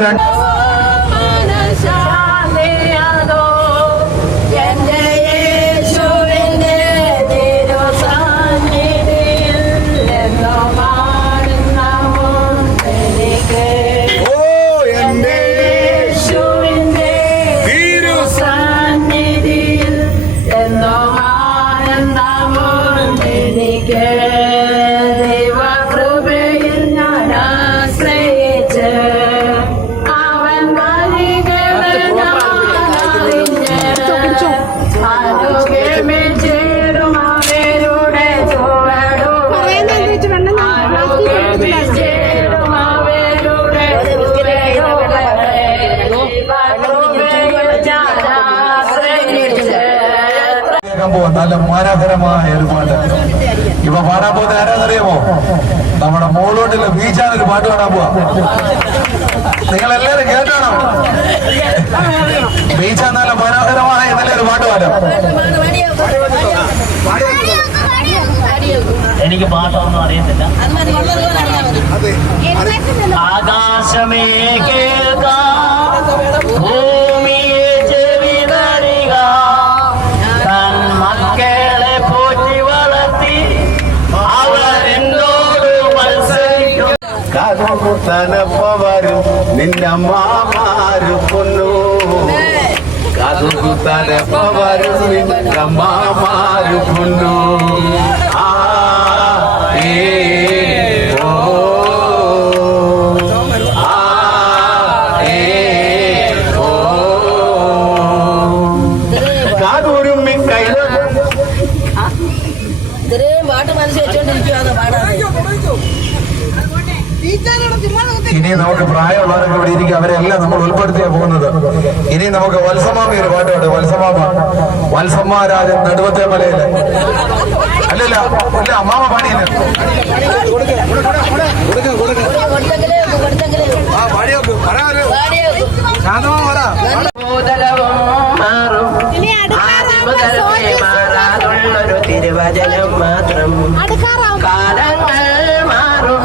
നല്ല മനോഹരമായ ഒരു പാട്ട് ഇപ്പൊ പാടാൻ പോകുന്ന ആരാന്നറിയാമോ? നമ്മുടെ മോളോട്ടുള്ള ബീച്ചാനൊരു പാട്ട് പാടാൻ പോവാ. നിങ്ങളെല്ലാരും കേട്ടാണോ? ബീച്ചാൻ നല്ല മനോഹരമായ നല്ലൊരു പാട്ട് പാടാം. എനിക്ക് പാട്ടൊന്നും അറിയത്തില്ല. ആകാശമേ കേൾക്കാം കാതുകുത്താനപ്പ വരും നിന്നമ്മമാര് പൊന്നു കാതുകുത്താനപ്പ വരും നിന്നമ്മമാര് പൊന്നു ആ ഏ ഓ ആ ഏ ഓ കാതൂരും കയ്യിലും ഇത്രയും പാട്ട് മനസ്സിൽ വെച്ചോണ്ടിരിക്കുവാന്ന് പാടാതെ. ഇനി നമുക്ക് പ്രായമുള്ളവരൊക്കെ ഇവിടെ ഇരിക്കും, അവരെല്ലാം നമ്മൾ ഉൾപ്പെടുത്തിയാ പോകുന്നത്. ഇനി നമുക്ക് വത്സമാമ ഒരു പാട്ടുണ്ട്. വത്സമ്മ രാജൻ നെടുവത്തെ മലയില് അല്ലല്ല അല്ല അമ്മാമ പാടിയില്ല. മാറാനുള്ളൊരു തിരുവചനം മാത്രം. കാലങ്ങൾ മാറും,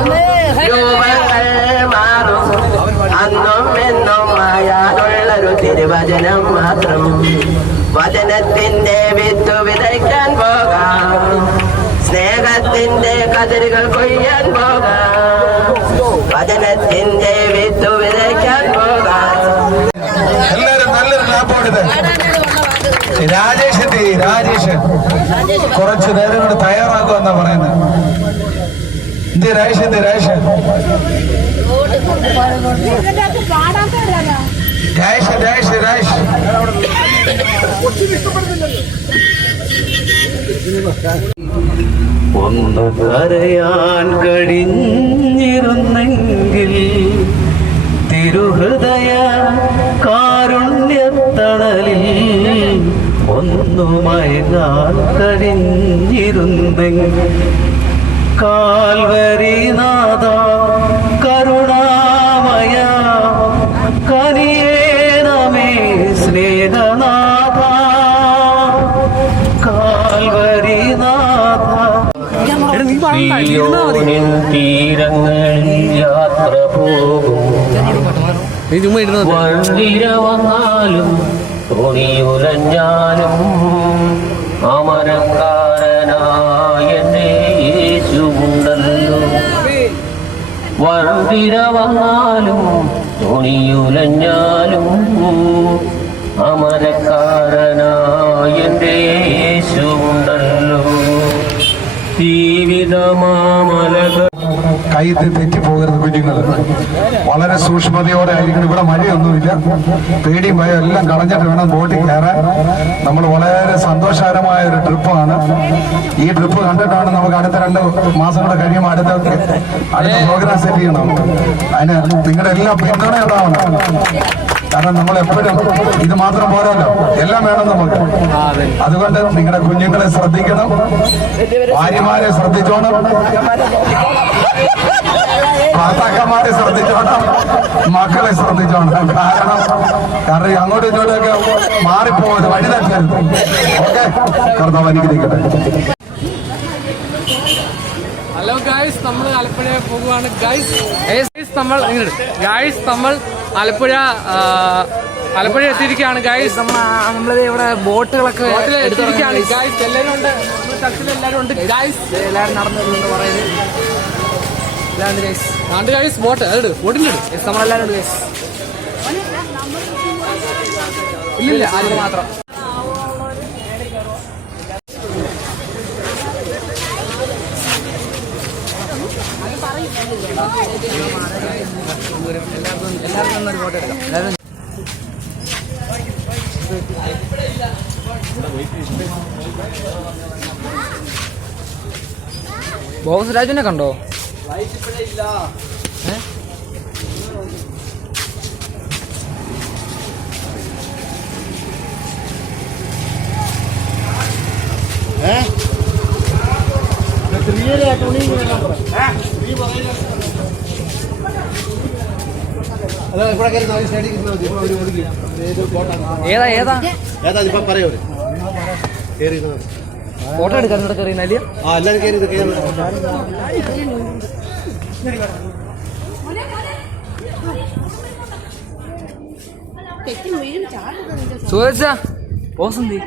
രൂപങ്ങൾ മാറും, അന്നും എന്നും മായാനുള്ളൊരു തിരുവചനം മാത്രം. വചനത്തിന്റെ വിത്ത് വിതയ്ക്കാൻ പോകാം, സ്നേഹത്തിന്റെ കതിരുകൾ കൊയ്യാൻ പോകാം. വചനത്തിന്റെ വിത്ത് വിതയ്ക്കാൻ പോകാം. എല്ലാരും നല്ലൊരു ക്ലാപ്പോടുത്. രാജേഷ് കുറച്ചു നേരം കൊണ്ട് തയ്യാറാക്കുമെന്നാ പറയുന്നത്. രാജേഷ് ഒന്ന് കരയാൻ കഴിഞ്ഞിരുന്നെങ്കിൽ തിരുഹൃദയ കാരുണ്യത്തണലിൽ ഒന്നു മയങ്ങാൻ കഴിഞ്ഞിരുന്നെങ്കിൽ. കാൽവരിനാഥ കരുണാമയ കനിയേനമേ സ്നേഹനാഥ. കാൽവരിനാഥ സിയോനിൻ തീരങ്ങളിൽ യാത്ര പോകും. വണ്ടിര വന്നാലും തുണിയുലഞ്ഞാലും അമരക്കാരനായ യേശുവുണ്ടല്ലോ. വണ്ടിര വന്നാലും തുണിയുലഞ്ഞാലും അമരക്കാരനായ യേശുവുണ്ടല്ലോ. ജീവിതമാമലകൾ കൈ തെറ്റിപ്പോകരുത് കുഞ്ഞുങ്ങൾ. വളരെ സൂക്ഷ്മതയോടെ ആയിരിക്കണം. ഇവിടെ മഴയൊന്നുമില്ല, പേടിയും ഭയം എല്ലാം കളഞ്ഞിട്ട് വേണം ബോട്ടിൽ കയറാൻ. നമ്മൾ വളരെ സന്തോഷകരമായ ഒരു ട്രിപ്പാണ്. ഈ ട്രിപ്പ് കണ്ടിട്ടാണ് നമുക്ക് അടുത്ത 2 മാസം കൂടെ കഴിയുമ്പോൾ അടുത്ത പ്രോഗ്രാം സെറ്റ് ചെയ്യണം. അതിന് നിങ്ങളുടെ എല്ലാം പിന്തുണ ഉണ്ടാവണം. കാരണം നമ്മൾ എപ്പോഴും ഇത് മാത്രം പോരല്ലോ, എല്ലാം വേണം നമുക്ക്. അതുകൊണ്ട് നിങ്ങളുടെ കുഞ്ഞുങ്ങളെ ശ്രദ്ധിക്കണം, ഭാര്യമാരെ ശ്രദ്ധിച്ചോണം, ഭർത്താക്കന്മാരെ ശ്രദ്ധിച്ചോണം, മക്കളെ ശ്രദ്ധിച്ചോണം. കാരണം അങ്ങോട്ടും ഇങ്ങോട്ടൊക്കെ മാറിപ്പോകരുത്, വഴി തെറ്റരുത്. ഓക്കെ, കർത്താവ് അനുഗ്രഹിക്കട്ടെ. ഹലോ ഗായ്സ്, നമ്മൾ ആലപ്പുഴ പോകുവാണ് ഗായ്സ്. നമ്മൾ ആലപ്പുഴ എത്തിയിരിക്കുകയാണ് ഗായ്സ്. നമ്മളിത് ഇവിടെ ബോട്ടുകളൊക്കെ എത്തിയിരിക്കുകയാണ് ഗായ്സ്. എല്ലാവരും ഉണ്ട്, എല്ലാവരും ഉണ്ട് ഗായ്സ്. എല്ലാവരും നടന്നു പറയുന്നത് ഗായ്സ്. ബോട്ട് ബോട്ടിൻ്റെ നമ്മളെല്ലാവരും ഉണ്ട് ഗായ്സ്. ഇല്ലില്ല, അത് മാത്രം. എല്ലാവർക്കും ഒരു ഫോട്ടോ എടുക്കാം. എല്ലാവരും ബോസ് രാജുവിനെ കണ്ടോ? ഏതാ ഇപ്പൊ പറയൂ. ഫോട്ടോ എടുക്കാൻ കയറിയ എല്ലാരും കയറി സുഹൃച്ച ബോസ് എന്തി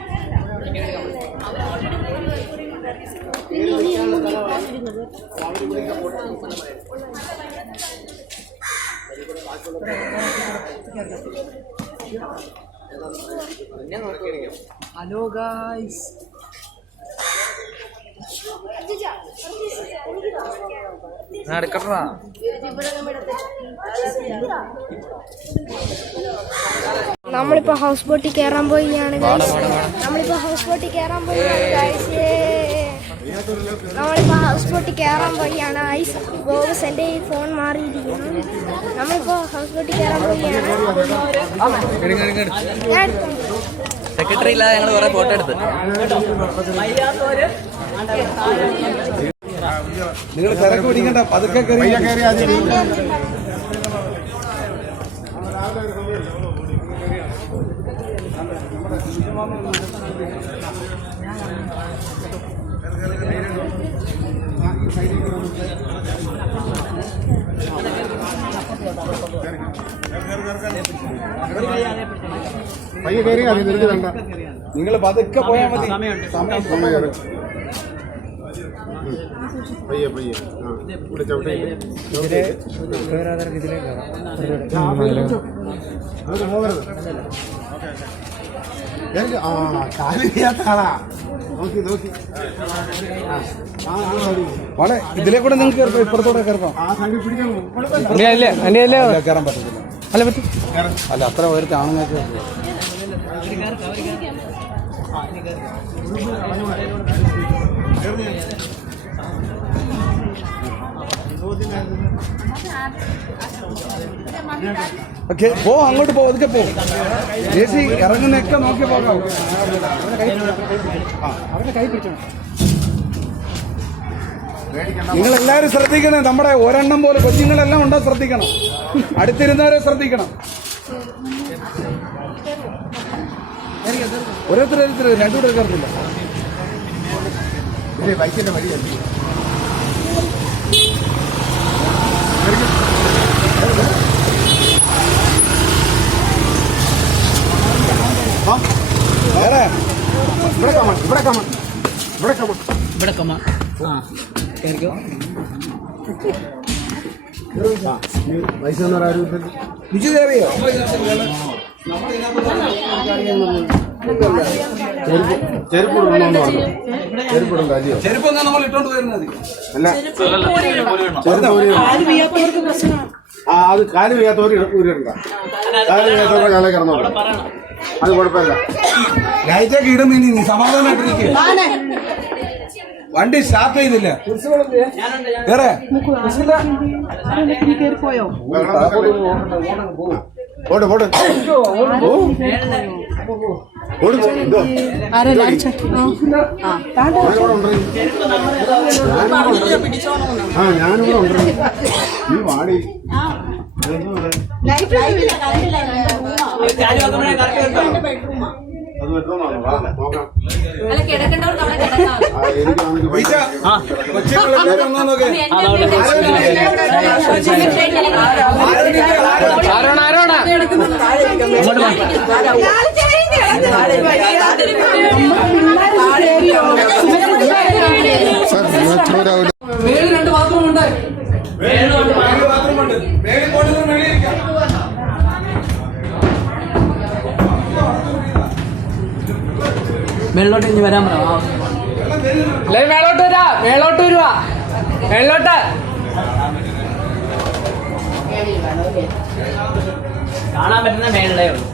ഹലോ ഗായ്സ്, എടുക്കട്ടാ. നമ്മളിപ്പോ ഹൗസ് ബോട്ടിൽ കയറാൻ പോവുകയാണ് ഗൈസ്. നമ്മളിപ്പോ ഹൗസ് ബോട്ടിൽ കയറാൻ പോവുകയാണ് ഗൈസ്. ബോസ് എന്റെ ഈ ഫോൺ മാറിയിരിക്കുന്നു. നമ്മളിപ്പോ ഹൗസ് ബോട്ടിൽ കയറാൻ പോവുകയാണ്. സെക്രട്ടറി ഇല്ലാതെ ഞങ്ങൾ കുറെ ഫോട്ടോ എടുത്ത്. നിങ്ങൾ തിരക്ക് പിടിക്കണ്ട, പതുക്കെ കയറി. പയ്യെ കയറി അത് തിരിച്ചു വേണ്ട. നിങ്ങൾ പതുക്കെ പോയാൽ മതി. പയ്യെ പയ്യെ ഇവിടെ ചവിട്ടി പോകരുത്. കാല് ചെയ്യാത്ത ആളാ. നോക്കി നോക്കി മോളെ ഇതിലെ കൂടെ നിങ്ങൾക്ക് ഇപ്പുറത്തോടെ കയറാം. ആ സൈഡിൽ പിടിക്കാൻ കയറാൻ പറ്റത്തില്ല. അല്ല പറ്റും. അല്ല അത്ര ഉയരത്തെ ആണുങ്ങൾക്ക് ഓക്കെ പോ, അങ്ങോട്ട് പോ, ഒതുക്കെ പോ. ചേച്ചി ഇറങ്ങുന്നൊക്കെ നോക്കി പോകാം. അവരുടെ കൈ പിടിച്ചോ. നിങ്ങൾ എല്ലാവരും ശ്രദ്ധിക്കണം. നമ്മുടെ ഒരെണ്ണം പോലെ കൊച്ചുങ്ങളെല്ലാം ഉണ്ടോ ശ്രദ്ധിക്കണം. അടുത്തിരുന്നവരെ ശ്രദ്ധിക്കണം. ഓരോരുത്തർ രണ്ടുകൂടെ കയറത്തില്ല. ബൈക്കിന്റെ വഴിയല്ല. വേറെ ഇവിടെ കമൺ, ഇവിടെ കമൺ, ഇവിടെ കമൺ, ഇവിടെ കമ്മ. വയസ്സെന്നാരും ബിജു ദേവിയോ? ചെരുപ്പിടുന്നു പറഞ്ഞു. ചെരുപ്പിടും അല്ലയോ? ചെരുപ്പ് എന്നാ നമ്മൾ ഇട്ടോണ്ട് പോയിരുന്നത്. അല്ല, ആ അത് കാല് വയ്യാത്തവർ ഊരിടണ്ട. കാല് വയ്യാത്തവർ ഞാളെ കിടന്നോളൂ. അത് കുഴപ്പമില്ല. ലൈറ്റൊക്കെ ഇടുന്ന ഇനി നീ സമാധാനമായിട്ടിരിക്കുക. വണ്ടി സ്റ്റാർട്ട് ചെയ്തില്ല. വേറെ പോട്ടെ പോട്ടെ. ഞാനിവിടെ ഉണ്ട്. നീ വാടി. അത് വെക്കണമെന്നാണോ? നോക്കാം. കൊച്ചുങ്ങളെല്ലാവരും ഒന്നാ നോക്കേ. ആരോണ മേളിൽ 2 ബാത്റൂം ഉണ്ട്. മേളോട്ട് ഇനി വരാൻ പറ. മേളോട്ട് വരുവാ, മേളോട്ട് വരുവാ, മേളോട്ട്. കാണാൻ പറ്റുന്ന മേളിലേ ഉള്ളൂ.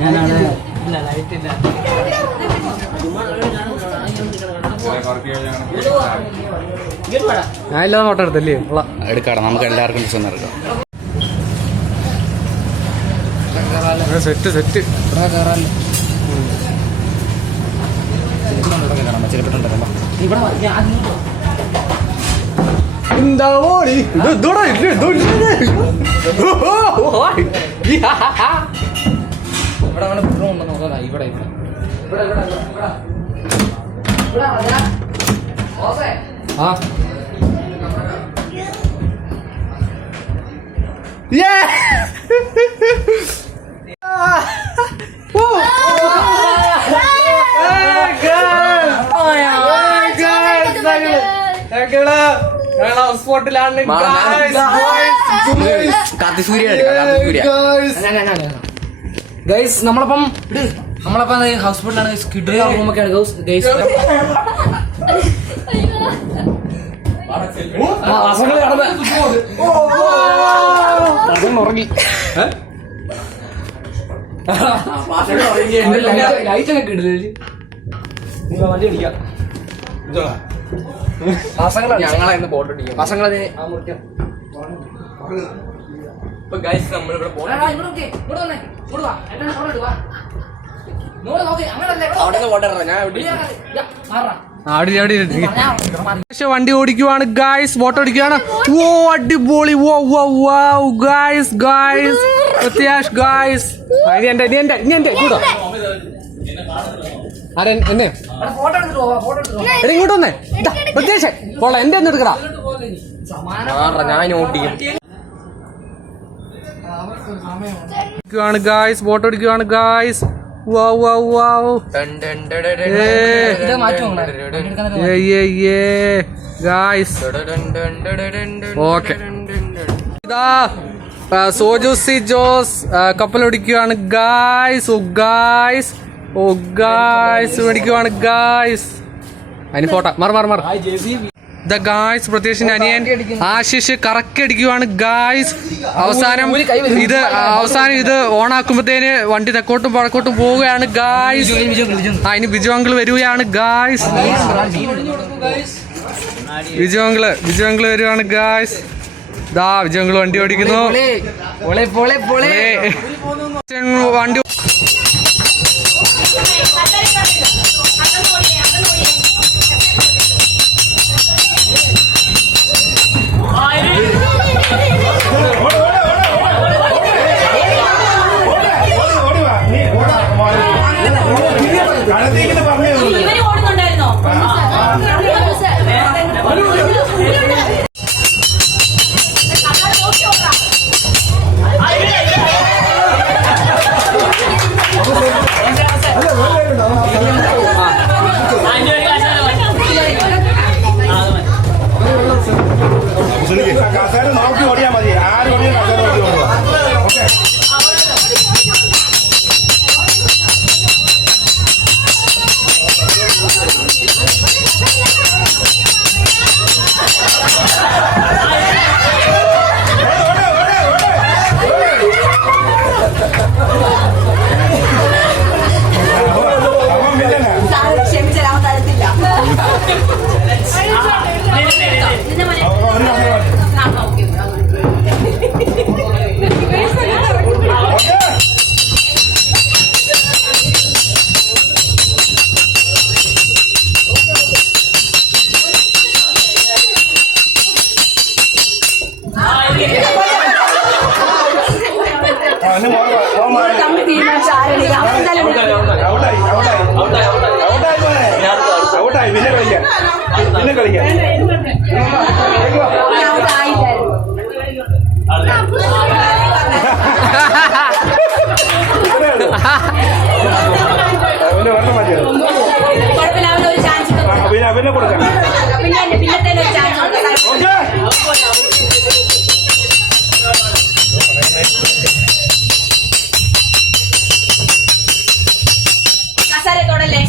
ഞാനാണ്. ഇല്ല, ലൈറ്റ് ഇല്ല. ഞാൻ ഇല്ലാതെ ഫോട്ടോ എടുത്തല്ലേ? എടുക്കാം, നമുക്ക് എല്ലാവർക്കും ഡിസൈൻ എടുക്കാം. സെറ്റ് സെറ്റ് ഇവിടെ അങ്ങനെ ബെഡ്റൂം ഉണ്ടെന്ന് നോക്കാം. ഇവിടെ ആ ഹൗസ് ബോട്ടിലാണ് ഗൈസ്. നമ്മളപ്പം ഹൗസ് ബോട്ടിലാണ്. റൂമൊക്കെയാണ് ഗൈസ്. ഉറങ്ങി ലൈറ്റൊക്കെ ഇടില്ല. വണ്ടി അടിക്കാം. ഞങ്ങളായിരുന്നു ഫോട്ടോ അടിക്കാം. പസങ്ങളെ വണ്ടി ഓടിക്കുവാണ് ഗായ്സ്. ഫോട്ടോ അടിക്കുവാണ്. ഓ അടിപൊളി. ഓ ഓ വൗ ഗായ്സ് ഗായ്സ് പ്രത്യാഷ് ഗായ്സ്. എന്റെ കൂടോ എന്നെ ഇങ്ങോട്ട് വന്നേ. പ്രത്യേകിച്ച് കൊള്ളാം. എന്റെ ഒന്ന് എടുക്കടാ. ഞാൻ ഓട്ടിക്കും ഗായ്സ്. ഫോട്ടോ എടുക്കുവാണ് ഗായ്സ്. ഓക്കെ. ഇതാ സോജോസി ജോസ് കപ്പലൊടിക്കുവാണ് ഗായ്സ്. ഓ ഗായ്സ് മേടിക്കുവാണ് ഗായ്സ്. അതിന് ഫോട്ടോ മാർ ദ ഗായ്സ്. പ്രത്യേകിച്ച് അനിയൻ ആശിഷ് കറക്കി അടിക്കുവാണ് ഗായ്സ്. അവസാനം ഇത് ഓണാക്കുമ്പോഴത്തേന് വണ്ടി തെക്കോട്ടും വടക്കോട്ടും പോവുകയാണ് ഗായ്സ്. അതിന് ബിജു അങ്കിൾ വരികയാണ് ഗായ്സ്. ബിജു അങ്കിൾ വരുവാണ് ഗായ്സ്. ദാ ബിജു അങ്കിൾ വണ്ടി ഓടിക്കുന്നു. വണ്ടി ഇവര് ഓടുന്നുണ്ടായിരുന്നോ? കസേര നോക്കി ഓടിയാൽ മതി. ആരും ഓടിയാൽ കസേര നോക്കി ഓടുക. ഓക്കെ. ക്ഷമിച്ചരാൻ തരത്തില്ല. ഔട്ടായി. പിന്നെ കളിക്കാം. പിന്നെ കൊടുക്കാം. പിന്നത്തെ ഒരു ചാൻസ് കസാര തൊടല്ലേ.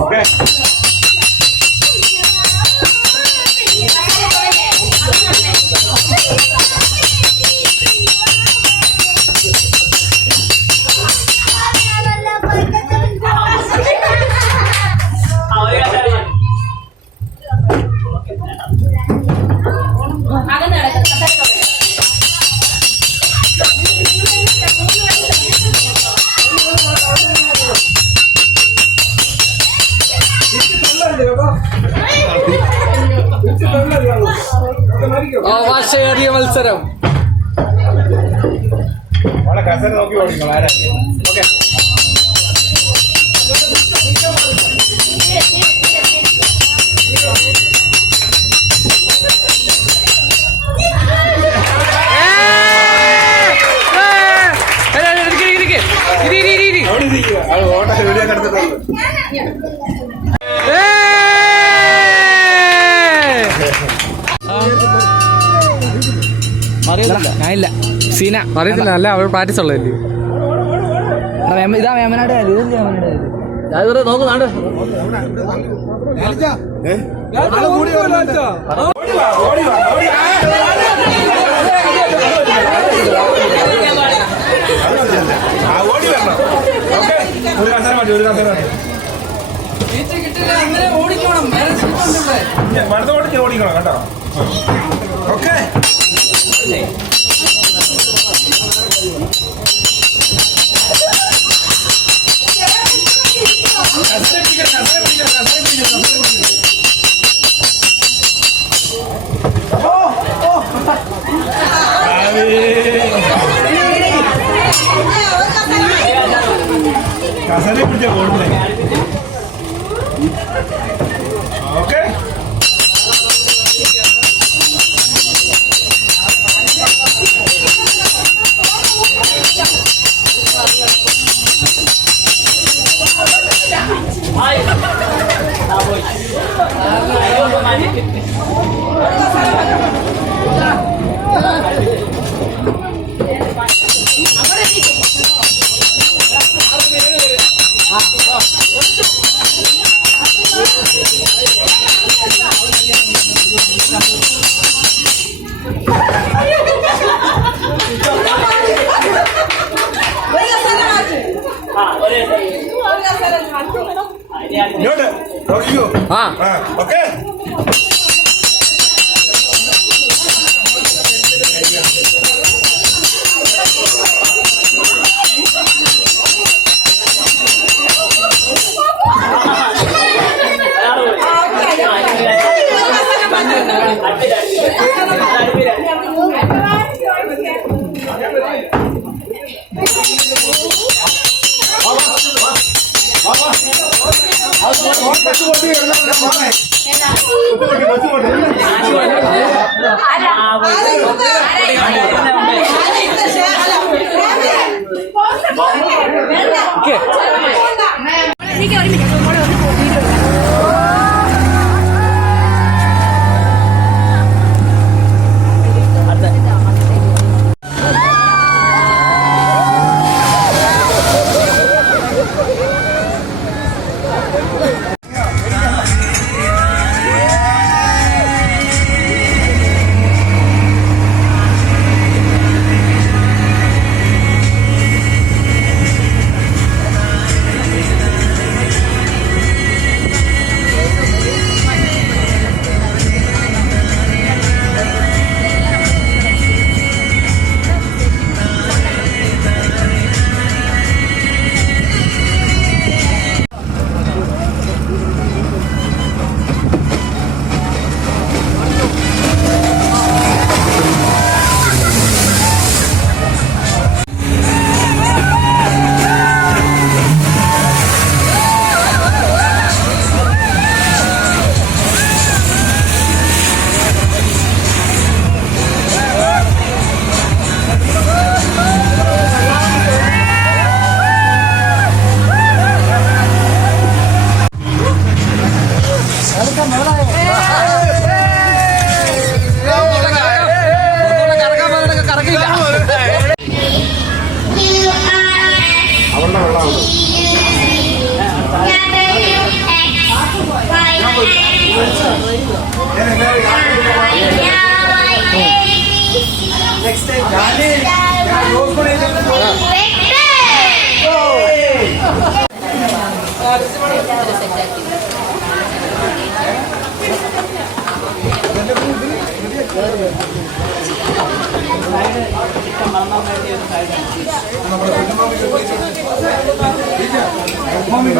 ഓക്കെ. ആവാശേറിയ മത്സരം. കസേര നോക്കി ഓടിക്കണം. ആരാ? ഓക്കെ. ഞാനില്ല സീന അറിയത്തില്ല. അല്ല അവർ പ്രാക്ടീസ് ഉള്ളതല്ലേ. ഇതാ വേമനാട് നോക്കുന്നാണ്ട് ഓടിക്കണം കേട്ടോ. ഓക്കെ കസനെ പിടിച്ച ഓടുന്നേ. ഓക്കെ ഇങ്ങോട്ട് നോക്കിക്കോ. ഓക്കെ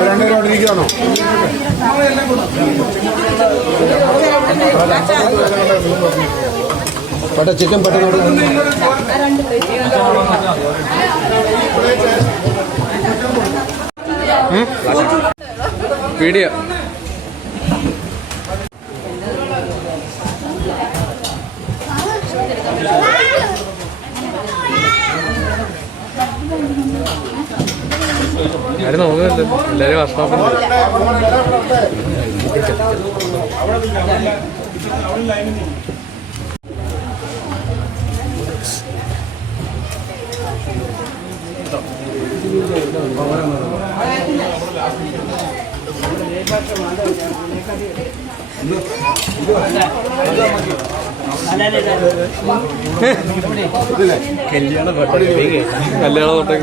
രണ്ടുപേരോടിരിക്കുകയാണോ? പട്ട ചിക്കൻ പെട്ടെന്ന് വീഡിയോ ആരും നോക്കുന്നുണ്ട് എല്ലാരും വർഷോപ്പിൽ. കല്യാണം തൊട്ടേ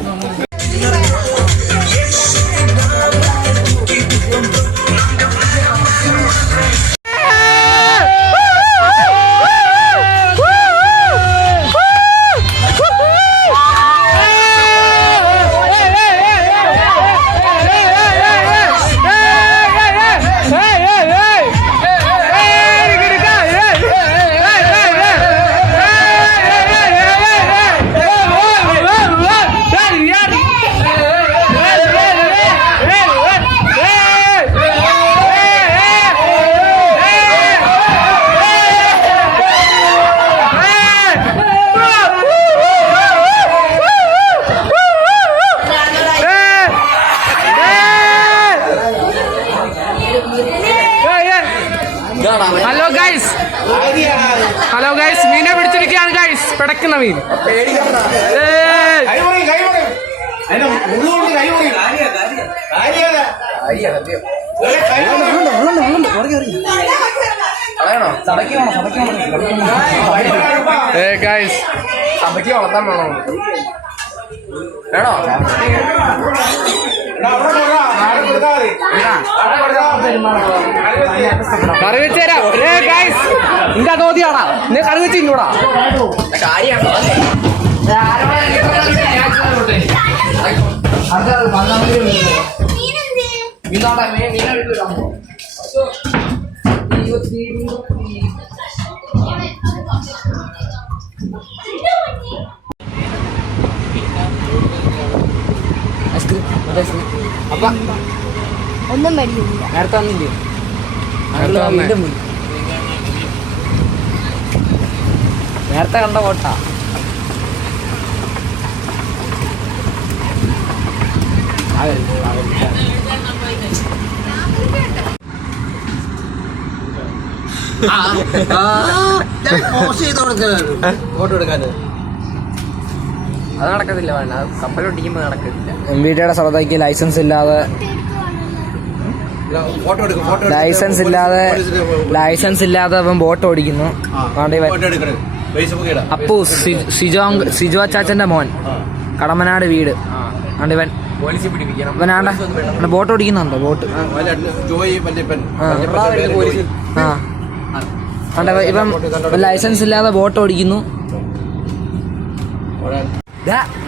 ഹലോ ഗൈസ്, മീനെ പിടിച്ചിരിക്കുകയാണ് ഗൈസ്, പിടക്കുന്ന മീൻ. ഗൈസ് സഭയ്ക്ക് വളർത്താൻ വേണോ? വേണോ? കറി വെച്ചേരാ ഗൈസ്. നിന്റെ തോതിയാടാ, നീ കറി വെച്ചിങ്ങൂടാ. അപ്പ ഒന്നും മേടിക്കുന്നില്ല. നേരത്തെ വന്നില്ലേ? നേരത്തെ കണ്ട കോട്ടാ. ഫോട്ടോ എടുക്കാന് അത് നടക്കത്തില്ല. കപ്പലൊട്ടിക്കുമ്പോ നടക്കത്തില്ല. MVDയുടെ ശ്രദ്ധയ്ക്ക് ലൈസൻസ് ഇല്ലാതെ അവൻ ബോട്ട് ഓടിക്കുന്നു. അപ്പു സിജോ അച്ചാച്ചന്റെ മോൻ, കടമനാട് വീട്. ഇവൻ ഇവനാണ്ട ബോട്ട് ഓടിക്കുന്നുണ്ടോ? ബോട്ട് ഇവൻ ലൈസൻസ് ഇല്ലാതെ ബോട്ട് ഓടിക്കുന്നു.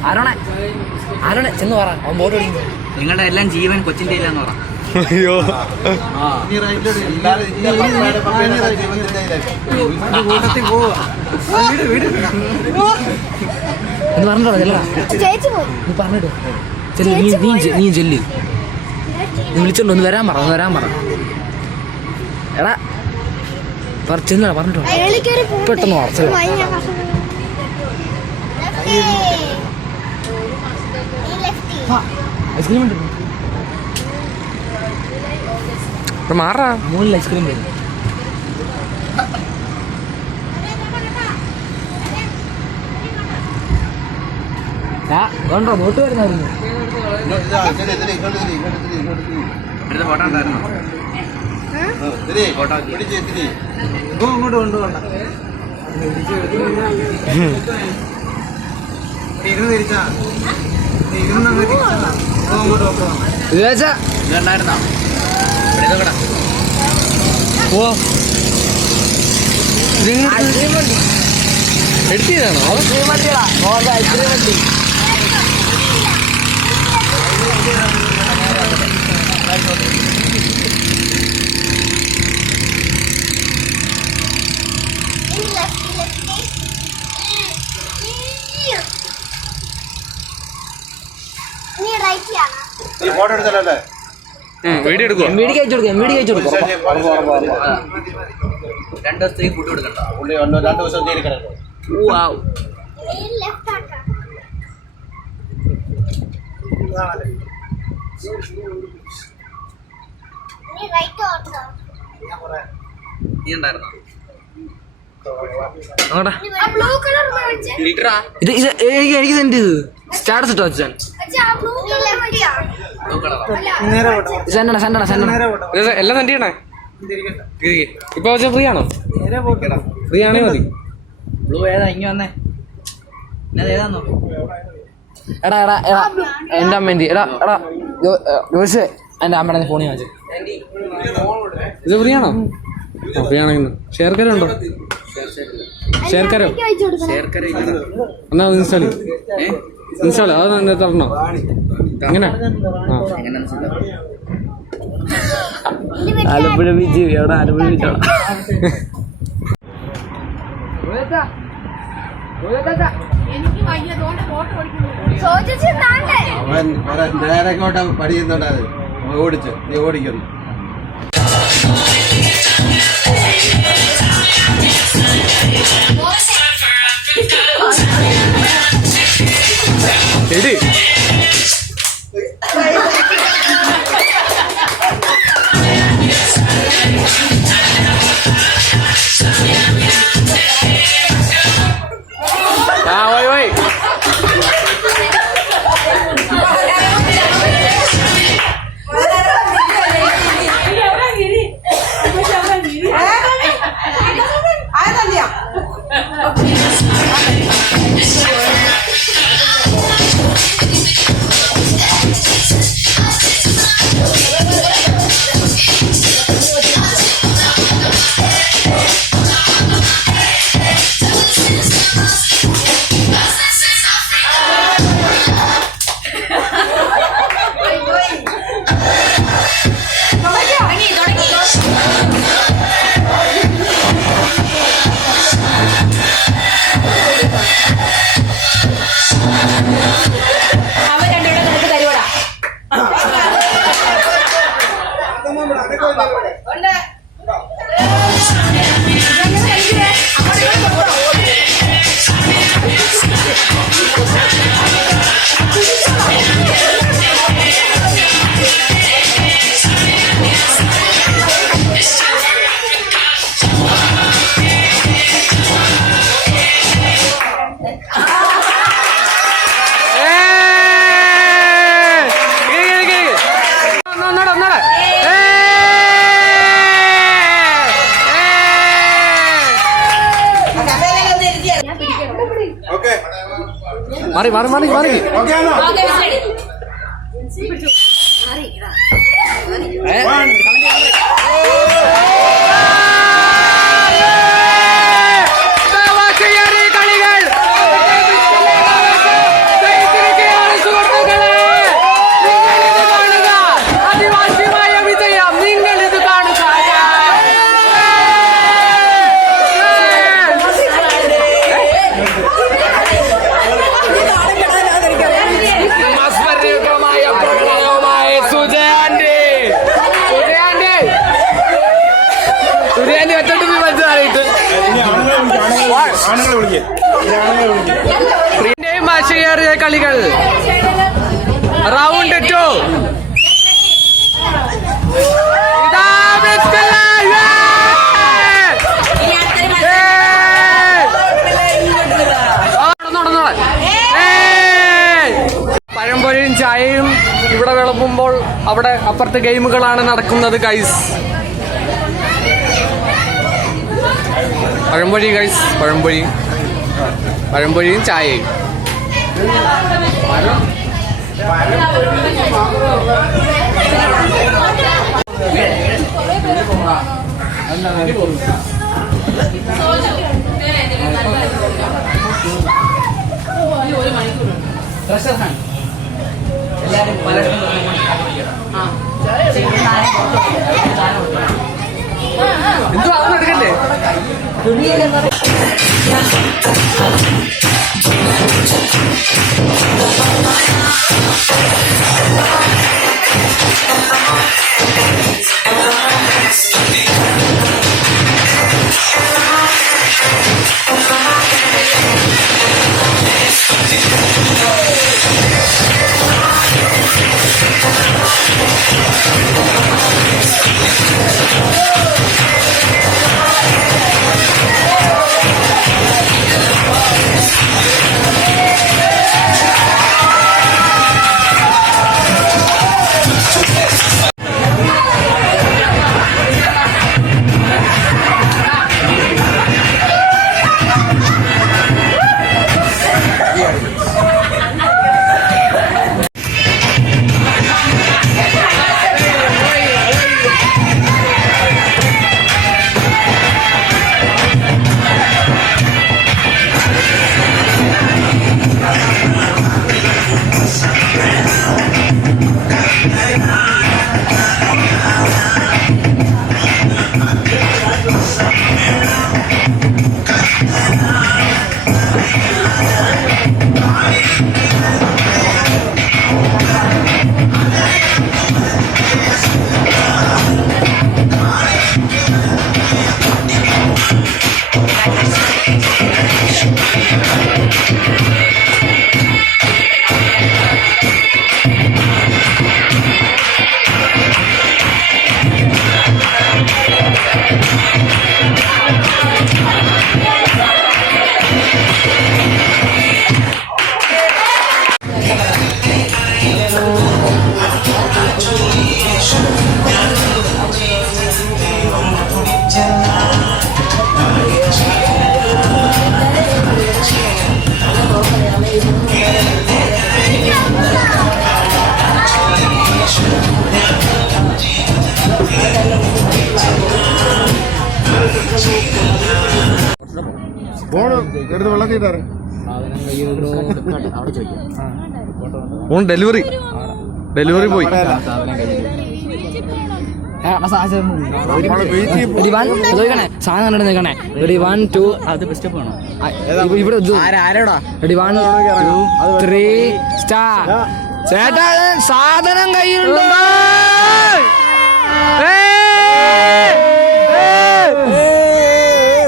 ആരോണെ ചെന്ന് പറ, അവൻ ബോട്ട് ഓടിക്കുന്നു. നിങ്ങളുടെ എല്ലാം ജീവൻ കൊച്ചിന്റെ ഇല്ലെന്ന് പറ. അയ്യോ എന്ന് പറഞ്ഞോ. ചേച്ചി പോയി. നീ പറഞ്ഞിട്ട് നീ ചെല്ലി. നീ വിളിച്ചോണ്ട് ഒന്ന് വരാൻ പറ. എടാ ചെന്നാ പറഞ്ഞിട്ടോ. പെട്ടെന്ന് പറ. ഐസ്ക്രീം ഉണ്ട് മാറാ. മുകളിൽ ഐസ്ക്രീം വരും. വേണ്ടോ ബോട്ട് വരുന്നായിരുന്നു. ഇങ്ങോട്ട് കൊണ്ടുപോകണ്ട. എടുത്തിയതാണോ? ഫോട്ടോ എടുത്തല്ലേ? വീഡിയോ എടുക്കുക. MVDക്ക് അയച്ചു കൊടുക്കും. 2 ദിവസത്തേക്ക് ഫുഡ് കൊടുക്കണ്ട. 2 ദിവസം ജയിലിൽ കിടക്കും. നീ ഉണ്ടായിരുന്നോ? അങ്ങോട്ടാ ബ്ലൂ കളർ മേടിച്ചേ ഫിൽറ്ററാ? ഇത് ഇത് എനിക്ക് സെൻഡ് ചെയ്ത് സ്റ്റാറ്റസ് ഇട്ടോ അച്ഛൻ അച്ഛാ ബ്ലൂ കളർ മതിയാ സെൻഡണ സെൻഡണ സെൻഡണ എല്ലാം തന്നെ ചെയ്യണേ. ഇപ്പൊ ഫ്രീ ആണോ? ഫ്രീ ആണേ മതി. ബ്ലൂ ഏതാ? ഇങ്ങ വന്നേ. ഏതാന്നോ? എടാ എടാ എടാ എന്റെ അമ്മേന്റെ എടാ എടാ ജോസ് എന്റെ അമ്മയുടെ ഫോണിൽ വാങ്ങിച്ചു. ഇത് ഫ്രീ ആണോ? ഫ്രീ ആണെങ്കിൽ ഷെയർക്കാരോ ഉണ്ടോ? ഷെയർക്കാരോ എന്നാ ഇൻസ്റ്റാൾ ഇൻസ്റ്റാൾ അത് തന്നെ തരണോ? എങ്ങനെ? ആലപ്പുഴ ബീച്ച് എവിടെ? ആലപ്പുഴ ബീച്ചാണ്. അവൻ നേരെ പഠിക്കുന്നുണ്ടായത് ഓടിച്ചു. നീ ഓടിക്കുന്നു. എടി ഓയ് ഓയ് മാറി മാറി മാറി മാറി ഓക്കെ ആണോ? മാശയേറിയ കളികൾ റൗണ്ട് 2 പഴംപൊരിയും ചായയും ഇവിടെ വിളമ്പുമ്പോൾ അവിടെ അപ്പുറത്തെ ഗെയിമുകളാണ് നടക്കുന്നത് ഗൈസ്. പഴംപൊരി ഗൈസ്, പഴംപൊരിയും ചായയും. എല്ലാരും പലയിടത്തും എന്തോ അതൊന്നും എടുക്കല്ലേ? എടുത്ത് വെള്ളത്തിട്ടാറ് സാധനം കയ്യിലുണ്ടോ അവിടെ ചോദിക്കാം. ഓൺ ഡെലിവറി പോയി. സാധനം കയ്യിൽ സാധനം കണ്ടിട്ട് നിൽക്കണേ. റെഡി 1 2 അത് ബെസ്റ്റ് ആണോ? ഇവിടെ ആരോടാ? Ready 1 2 3 star. ചേട്ടാ സാധനം കയ്യിലുണ്ടോ?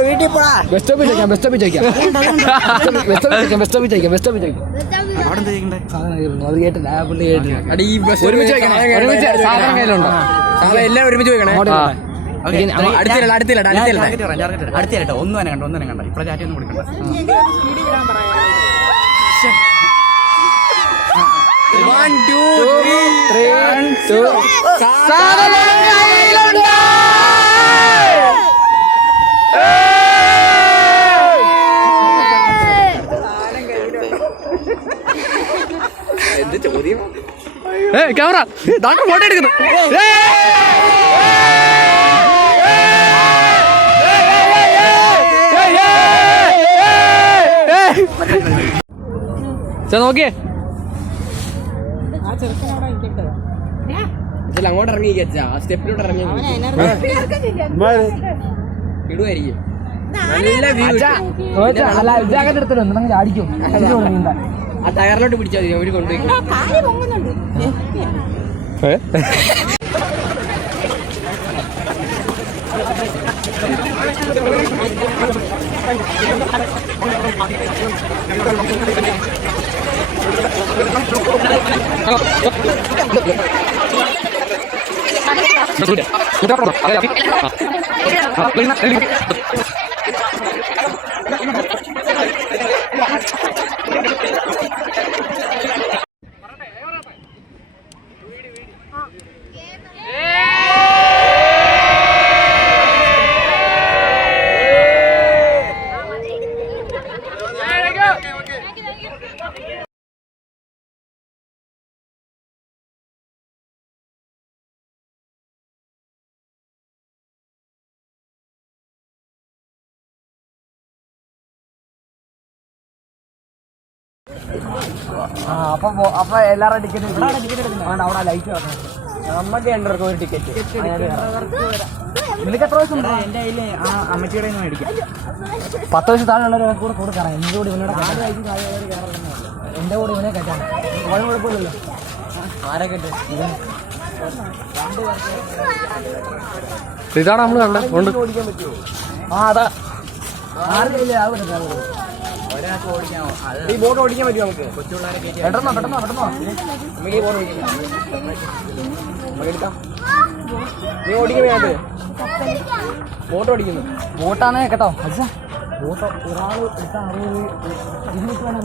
വീട്ടിൽ പോടാ. ബസ് സ്റ്റോപ്പിൽ ചോദിക്കാം. അവിടെ എന്താ ചെയ്യണ്ടേ? സാധനം കയ്യിലുണ്ടോ? അത് കേട്ടില്ല. ആ പുള്ളി കേട്ടില്ല. ഒരുമിച്ച് സാധനം കയ്യിലുണ്ടോ? എല്ലാം ഒരുമിച്ച് ചോദിക്കണേ. അടുത്തില്ല അടുത്തിരട്ടോ. ഒന്നും തന്നെ കണ്ട ഇപ്പഴ ചാറ്റി ഒന്നും കൊടുക്കണ്ട. 1 2 3 സാധനം കയ്യിലുണ്ടോ? ക്യാമറ ഫോട്ടോ എടുക്കുന്നു. നോക്കിയേ അങ്ങോട്ട് ഇറങ്ങി സ്റ്റെപ്പിലോട്ട് ഇറങ്ങി ഇടുവായിരിക്കും. അടിക്കും ആ ടയറിലോട്ട് പിടിച്ചാൽ മതി. അവര് കൊണ്ടുപോയി അപ്പൊ എല്ലാവരുടെ ടിക്കറ്റ് അവിടെ ലൈറ്റ് നമ്മക്ക് രണ്ടുപേർക്ക് ഒരു ടിക്കറ്റ്. നിനക്ക് എത്ര വയസ്സ്? എന്റെ കയ്യില് ആ അമ്മച്ചിയുടെ മേടിക്കാം. 10 വയസ്സ് താഴെയുള്ളവരെ കൂടെ കൊടുക്കണം. എന്റെ കൂടെ ഇവനോട് എന്റെ കൂടെ ഇവനെ കെട്ടാണ്. കുഴപ്പമില്ലല്ലോ. ആരെ കെട്ട്? ഇതാണ് നമ്മൾ കണ്ടത്. ഓടിക്കാൻ പറ്റുമോ? ആ അതാ ആറില്ല. ഒരാൾക്ക് ഓടിക്കാമോ? ഈ ബോട്ട് ഓടിക്കാൻ പറ്റുമോ നമുക്ക്? കൊച്ചുപിള്ളേരെ പെട്ടെന്നോ നമുക്ക് ഈ ബോട്ട് ഓടിക്കാം. എടുക്കാം. നീ ഓടിക്കാൻ ബോട്ട് ഓടിക്കുന്നു. ബോട്ടാണ് കേട്ടോ. ബോട്ട് ഒരാൾ എടുത്താൽ 60 വേണം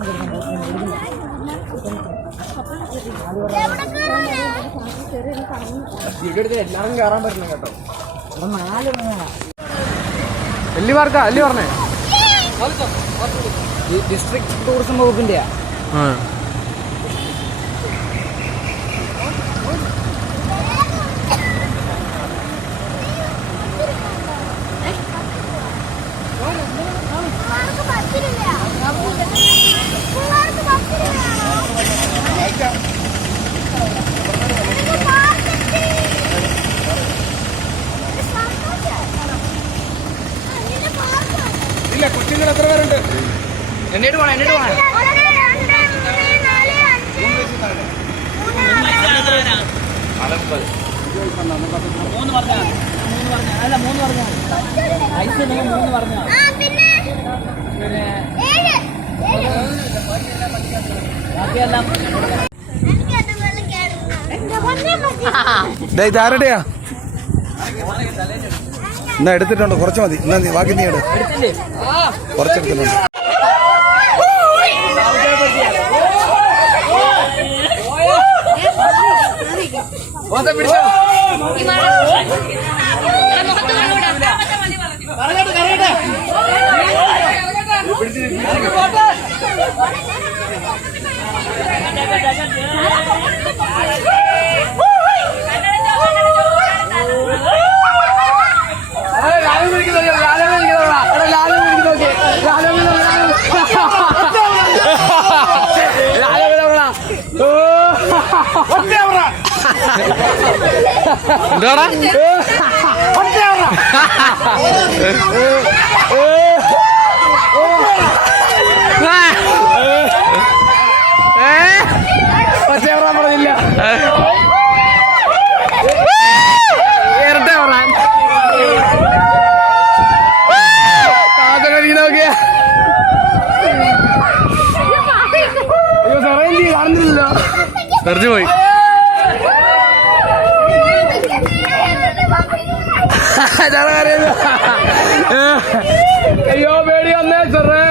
വീടെടുത്ത് എല്ലാവരും കയറാൻ പറ്റില്ല കേട്ടോ. 4 വേണം. അല്ലി പറഞ്ഞേ ഡിസ്ട്രിക്ട് ടൂറിസം വകുപ്പിന്റെയാ. ഇല്ല, കൊച്ചുങ്ങൾ എത്ര പേരുണ്ട്? എന്നിട്ട് പോണം. ഇതാരുടെയാ? എന്നാ എടുത്തിട്ടുണ്ട്, കുറച്ച് മതി. എന്നാ നീ ബാക്കി നീ എടു. കുറച്ചെടുക്കുന്നുണ്ട്. ലാലു എന്താടാ പറഞ്ഞില്ല ഇരട്ട പറയാൻ നോക്കിയ കാണുന്നില്ലല്ലോ തെറിച്ചു പോയി. അയ്യോ പേടി വന്നേ ചെറേ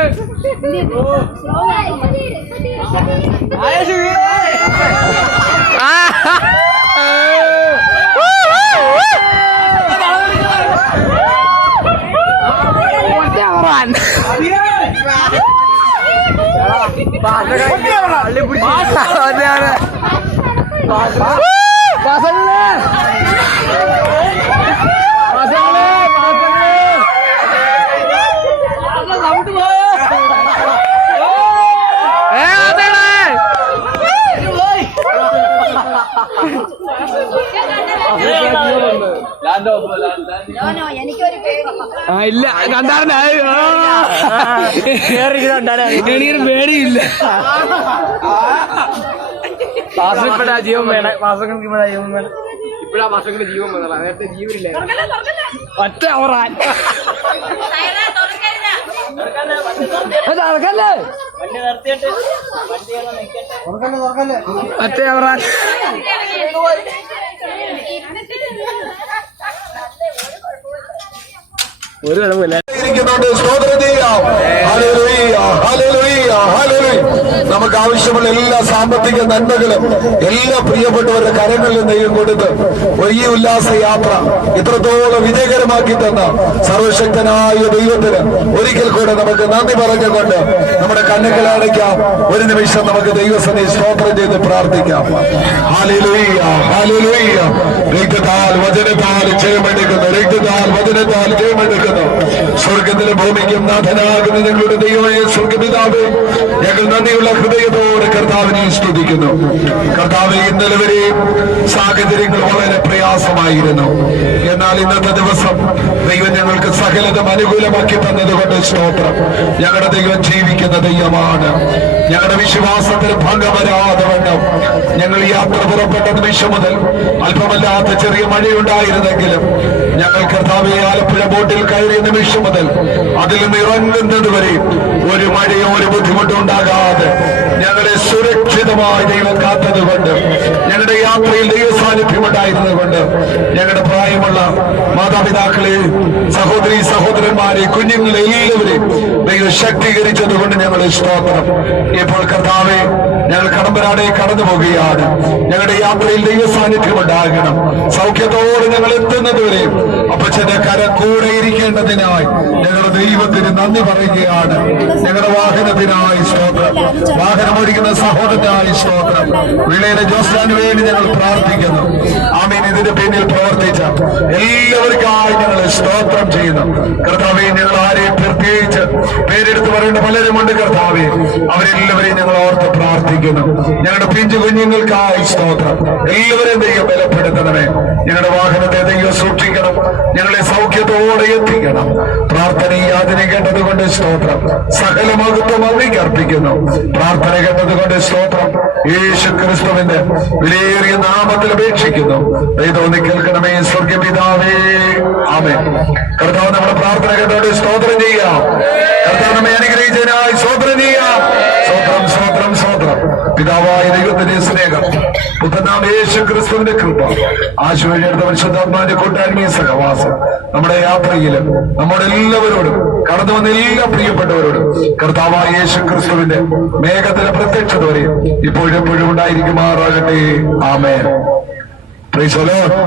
ഇല്ല കണ്ടാറിന് പേടിയില്ല. വാസനപ്പെടാ ജീവൻ വേണം. വാസങ്ങൾക്ക് ഇവിടെ ജീവൻ വേണം. ഇപ്പഴാ വാസങ്ങളുടെ ജീവൻ വേണം. നേരത്തെ ജീവനില്ല. ഒറ്റ അവറാൻ നടക്കല്ലേ ഒറ്റ അവറാൻ ഒരു കുഴപ്പമില്ല. സ്തോത്രം ചെയ്യാം. Hallelujah, hallelujah, hallelujah. നമുക്ക് ആവശ്യമുള്ള എല്ലാ സാമ്പത്തിക നന്മകളും എല്ലാ പ്രിയപ്പെട്ടവരുടെ കരങ്ങളിൽ ദൈവം കൊടുത്ത് ഈ ഉല്ലാസ യാത്ര ഇത്രത്തോളം വിജയകരമാക്കി തന്ന സർവശക്തനായ ദൈവത്തിന് ഒരിക്കൽ കൂടെ നമുക്ക് നന്ദി പറഞ്ഞുകൊണ്ട് നമ്മുടെ കണ്ണുകൾ അടയ്ക്കാം. ഒരു നിമിഷം നമുക്ക് ദൈവസന്നിധി സ്തോത്രം ചെയ്ത് പ്രാർത്ഥിക്കാം. Hallelujah, hallelujah. രക്തത്താൽ വചനത്താൽ ജയമെടുക്കുന്നു, രക്തത്താൽ വചനത്താൽ ജയമെടുക്കുന്നു. സ്വർഗത്തിലെ ഭൂമിക്കും നാഥനാകുന്ന ഞങ്ങളുടെ ദൈവമായ സ്വർഗപിതാവേ, ഞങ്ങൾ നന്ദിയുള്ള ഹൃദയത്തോടെ കർത്താവിനെ സ്തുതിക്കുന്നു. കർത്താവെ, ഇന്നലെ വരെയും സാഹചര്യങ്ങൾ വളരെ പ്രയാസമായിരുന്നു. എന്നാൽ ഇന്നത്തെ ദിവസം ദൈവം ഞങ്ങൾക്ക് സകലതും അനുകൂലമാക്കി തന്നതുകൊണ്ട് സ്തോത്രം. ഞങ്ങളുടെ ദൈവം ജീവിക്കുന്ന ദൈവമാണ്. ഞങ്ങളുടെ വിശ്വാസത്തിന് ഭംഗം വരാതെ വണ്ണം ഞങ്ങൾ യാത്ര പുറപ്പെട്ട നിമിഷം മുതൽ അല്പമല്ലാത്ത ചെറിയ മഴയുണ്ടായിരുന്നെങ്കിലും ഞങ്ങൾ കർത്താവെ ആലപ്പുഴ ബോട്ടിൽ കയറിയ നിമിഷം മുതൽ അതിൽ നിന്ന് ഇറങ്ങുന്നത് വരെ ഒരു മഴയോ ഒരു ബുദ്ധിമുട്ടും ഉണ്ടാകാതെ ഞങ്ങളെ സുരക്ഷിതമായി ദൈവം കാത്തതുകൊണ്ട്, ഞങ്ങളുടെ യാത്രയിൽ ദൈവ സാന്നിധ്യം ഉണ്ടായിരുന്നതുകൊണ്ട്, ഞങ്ങളുടെ പ്രായമുള്ള മാതാപിതാക്കളെ, സഹോദരി സഹോദരന്മാരെ, കുഞ്ഞുങ്ങളെ എല്ലാവരെയും ദൈവം ശക്തീകരിച്ചതുകൊണ്ട് ഞങ്ങളെ സ്തോത്രം. ഇപ്പോൾ കർത്താവെ, ഞങ്ങൾ കടമ്പനാടെ കടന്നു പോകുകയാണ്. ഞങ്ങളുടെ യാത്രയിൽ ദൈവ സാന്നിധ്യം ഉണ്ടാകണം. സൗഖ്യത്തോടെ ഞങ്ങൾ എത്തുന്നതുവരെയും അപ്പച്ചന്റെ കരം കൂടെ ഇരിക്കേണ്ടതിനായി ഞങ്ങളുടെ ദൈവത്തിന് നന്ദി പറയുകയാണ്. ഞങ്ങളുടെ വാഹനത്തിനായി സ്തോത്രം. വാഹനമോടിക്കുന്ന സഹോദരനായി സ്തോത്രം. വിളയുടെ ജോസ്ലാന് വേണ്ടി ഞങ്ങൾ പ്രാർത്ഥിക്കുന്നു. ആമീൻ. ഇതിന്റെ പിന്നിൽ പ്രവർത്തിച്ച എല്ലാവർക്കായി ഞങ്ങൾ സ്തോത്രം ചെയ്യുന്നു. കർത്താവെ, ഞങ്ങൾ ആരെയും പ്രത്യേകിച്ച് പേരെടുത്ത് പറയേണ്ട പലരുമുണ്ട്. കർത്താവെ, അവരെല്ലാവരെയും ഞങ്ങൾ ഓർത്ത് പ്രാർത്ഥിക്കുന്നു. ഞങ്ങളുടെ പിഞ്ചു കുഞ്ഞുങ്ങൾക്കായി സ്തോത്രം. എല്ലാവരെയും ദൈവം ബലപ്പെടുത്തണമേ. ഞങ്ങളുടെ വാഹനത്തെ ദൈവം സൂക്ഷിക്കണം. ഞങ്ങളെ സൗഖ്യത്തോടെ എത്തിക്കണം. പ്രാർത്ഥന യാതന കേട്ടതുകൊണ്ട് സ്തോത്രം. സകല മഹത്വം അങ്ങേക്ക് അർപ്പിക്കുന്നു. പ്രാർത്ഥന കേട്ടതുകൊണ്ട് സ്തോത്രം. യേശു ക്രിസ്തുവിന്റെ വിലയേറിയ നാമത്തിൽ അപേക്ഷിക്കുന്നു. ദൈവം കേൾക്കണമേ സ്വർഗപിതാവേ. ആമേൻ. കർത്താവ് നമ്മുടെ പ്രാർത്ഥന കേട്ടതുകൊണ്ട് സ്തോത്രം ചെയ്യാം. കർത്താവ് നമ്മെ അനുഗ്രഹിച്ചതിനായി സ്തോത്രം ചെയ്യാം. സ്തോത്രം, സ്തോത്രം, സ്തോത്രം. പിതാവായ ദൈവത്തിന്റെ സ്നേഹം, പുത്രനാം യേശു ക്രിസ്തുവിന്റെ കൃപ, ആശുപത്രിയുടെ പരിശുദ്ധാത്മാവിന്റെ കൂട്ടായ്മയും സഹവാസം നമ്മുടെ യാത്രയിലും നമ്മുടെ എല്ലാവരോടും കടന്നു വന്ന എല്ലാ പ്രിയപ്പെട്ടവരോടും കർത്താവായ യേശു ക്രിസ്തുവിന്റെ മേഘത്തിലെ പ്രത്യക്ഷത വരെ ഇപ്പോഴും എപ്പോഴും ഉണ്ടായിരിക്കുമാറാകട്ടെ. ആമേൻ. Praise the lord.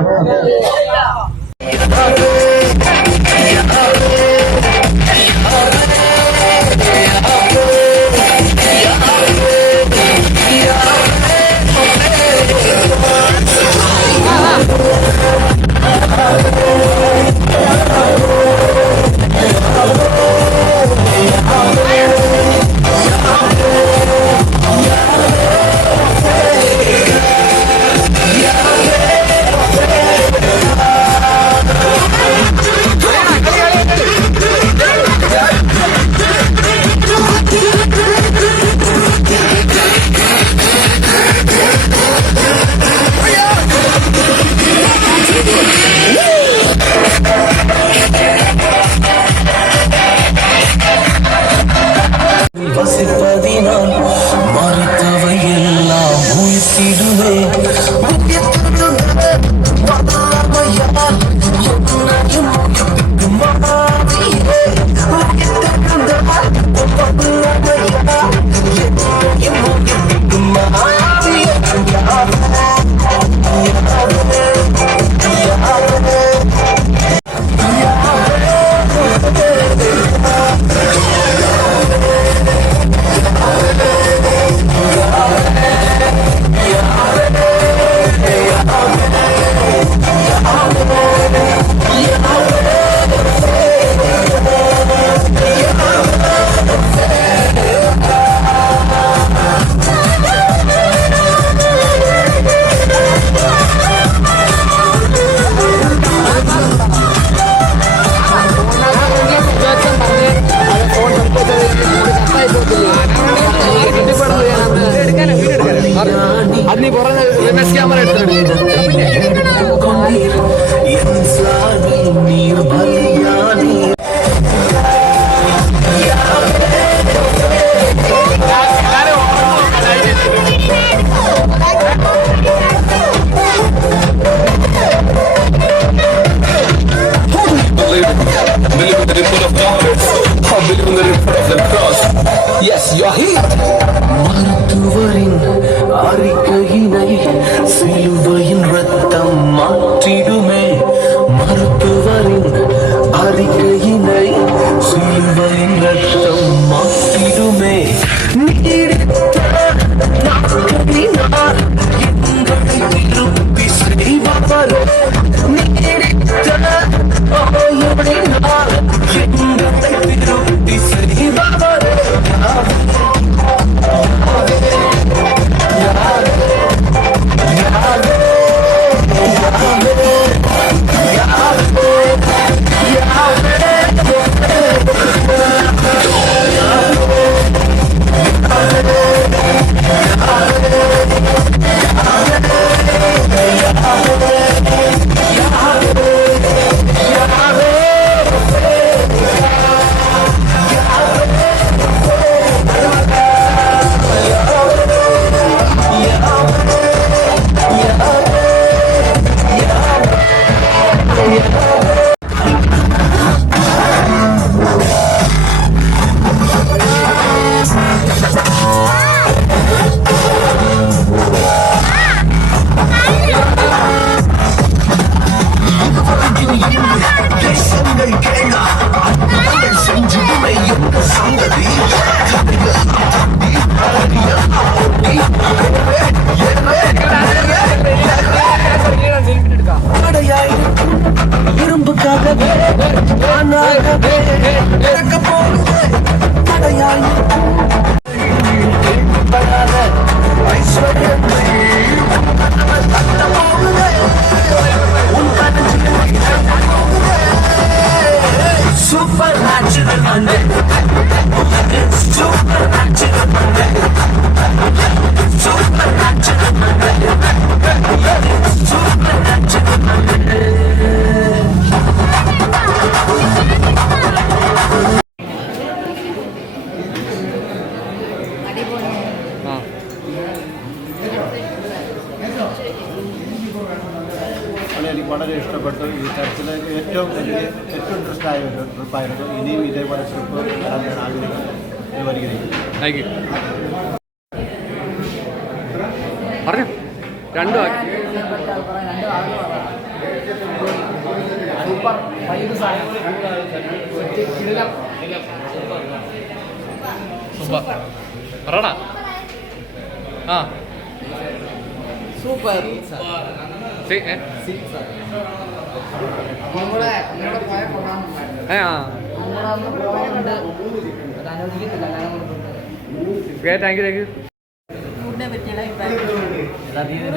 மருத்துவரின் அறிக்கையினை சிலுவையின் ரத்தம் மாற்றிடுமே. மருத்துவரின் அறிக்கையினை சிலுவையின் ரத்தம் மாற்றிடுமே. நீடித்த நாட்களினால் எங்களை திருப்பி செய்பவர். நீடித்த ஆயுளினால் எங்களை திருப்பி செய்பவர். இரும்புக்காகவே நானாகவே இறக்க போகிறேன். தடையாய் கேட்கப்படாத ஐஸ்வர்யத்தை தட்ட போகிறேன். உன் super natural Monday. Super natural Monday. Super natural Monday. Super natural Monday. എനിക്ക് വളരെ ഇഷ്ടപ്പെട്ടു. ഈ ചർച്ചിലേക്ക് ഏറ്റവും ഇൻട്രസ്റ്റ് ആയ ഒരു ട്രിപ്പായിരുന്നു. ഇനിയും ഇതേപോലെ ട്രിപ്പ് വരാൻ ഞാൻ ആഗ്രഹിക്കുന്നു. Thank you. പറഞ്ഞു രണ്ടു സൂപ്പർ വൈബ് സാധനം. സൂപ്പർ പറടാ. ആ സൂപ്പർ പോയ കൊള്ളാമെന്നുണ്ടായിരുന്നു. പോയുണ്ട് അത് അനുവദിക്കത്തില്ല. Thank you thank you.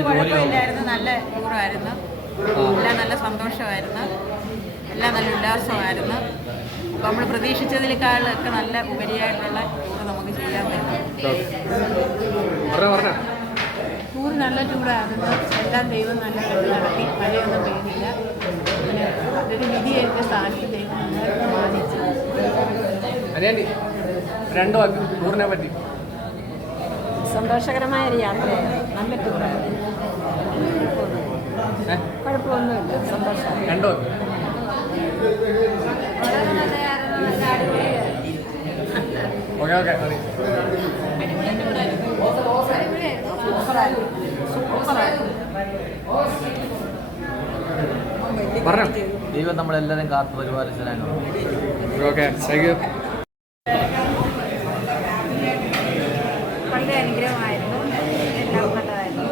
കുഴപ്പമില്ലായിരുന്നു. നല്ല ടൂറായിരുന്നു. എല്ലാം നല്ല സന്തോഷമായിരുന്നു. എല്ലാം നല്ല ഉല്ലാസമായിരുന്നു. അപ്പോൾ നമ്മൾ പ്രതീക്ഷിച്ചതിനേക്കാളൊക്കെ നല്ല ഉപരിയായിട്ടുള്ള ടൂർ നമുക്ക് ചെയ്യാൻ പറ്റും. ടൂർ നല്ല ടൂറായിരുന്നു. എല്ലാം ദൈവം നല്ല കൊണ്ട് നടത്തി. മഴയൊന്നും പെയ്യുന്നില്ല. പിന്നെ അതൊരു വിധി എൻ്റെ സ്ഥാനത്ത് ദൈവം നന്നായിട്ട് മാനിച്ചു. രണ്ടു വാക്ക് ടൂറിനെ പറ്റി. സന്തോഷകരമായ ഒരു യാത്രയാണ്. നല്ല ടൂറായിരുന്നു. കുഴപ്പമൊന്നുമില്ല. സന്തോഷം. രണ്ടു വാക്ക്. ഓക്കെ ഓക്കെ പറഞ്ഞോ. ദൈവം നമ്മളെല്ലാവരും കാത്തു പരിപാലിച്ചതിനാണ്. Okay thank you. വളരെ അനുഗ്രഹമായിരുന്നു. എല്ലാം നല്ലതായിരുന്നു.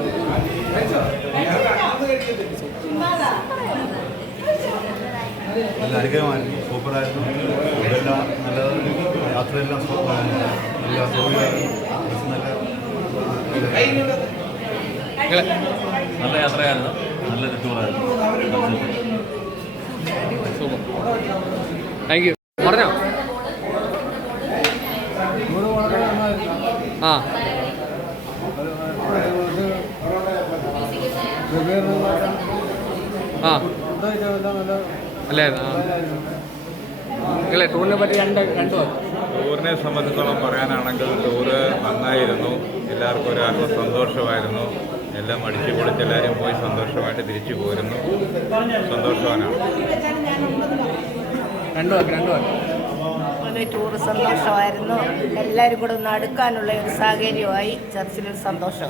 നല്ല അനുഗ്രഹമായിരുന്നു. സൂപ്പറായിരുന്നു. ഇതെല്ലാം നല്ല യാത്രയെല്ലാം നല്ല നല്ല യാത്രയായിരുന്നു. നല്ലൊരു ടൂറായിരുന്നു. Super thank you. പറഞ്ഞോ. ആ ആ അല്ലായിരുന്നു. നിങ്ങളെ ടൂറിനെ പറ്റി രണ്ടു ടൂറിനെ സംബന്ധിച്ചോളം പറയാനാണെങ്കിൽ ടൂറ് നന്നായിരുന്നു. എല്ലാവർക്കും ഒരു ആത്മസന്തോഷമായിരുന്നു. എല്ലാം അടിച്ചു പൊളിച്ച് എല്ലാവരും പോയി സന്തോഷമായിട്ട് തിരിച്ചു പോരുന്നു. സന്തോഷവാനാണ്. രണ്ടു വാക്ക് ടൂർ സന്തോഷമായിരുന്നു. എല്ലാവരും കൂടെ ഒന്ന് അടുക്കാനുള്ള ഒരു സാഹചര്യമായി ചർച്ചിലൊരു സന്തോഷം.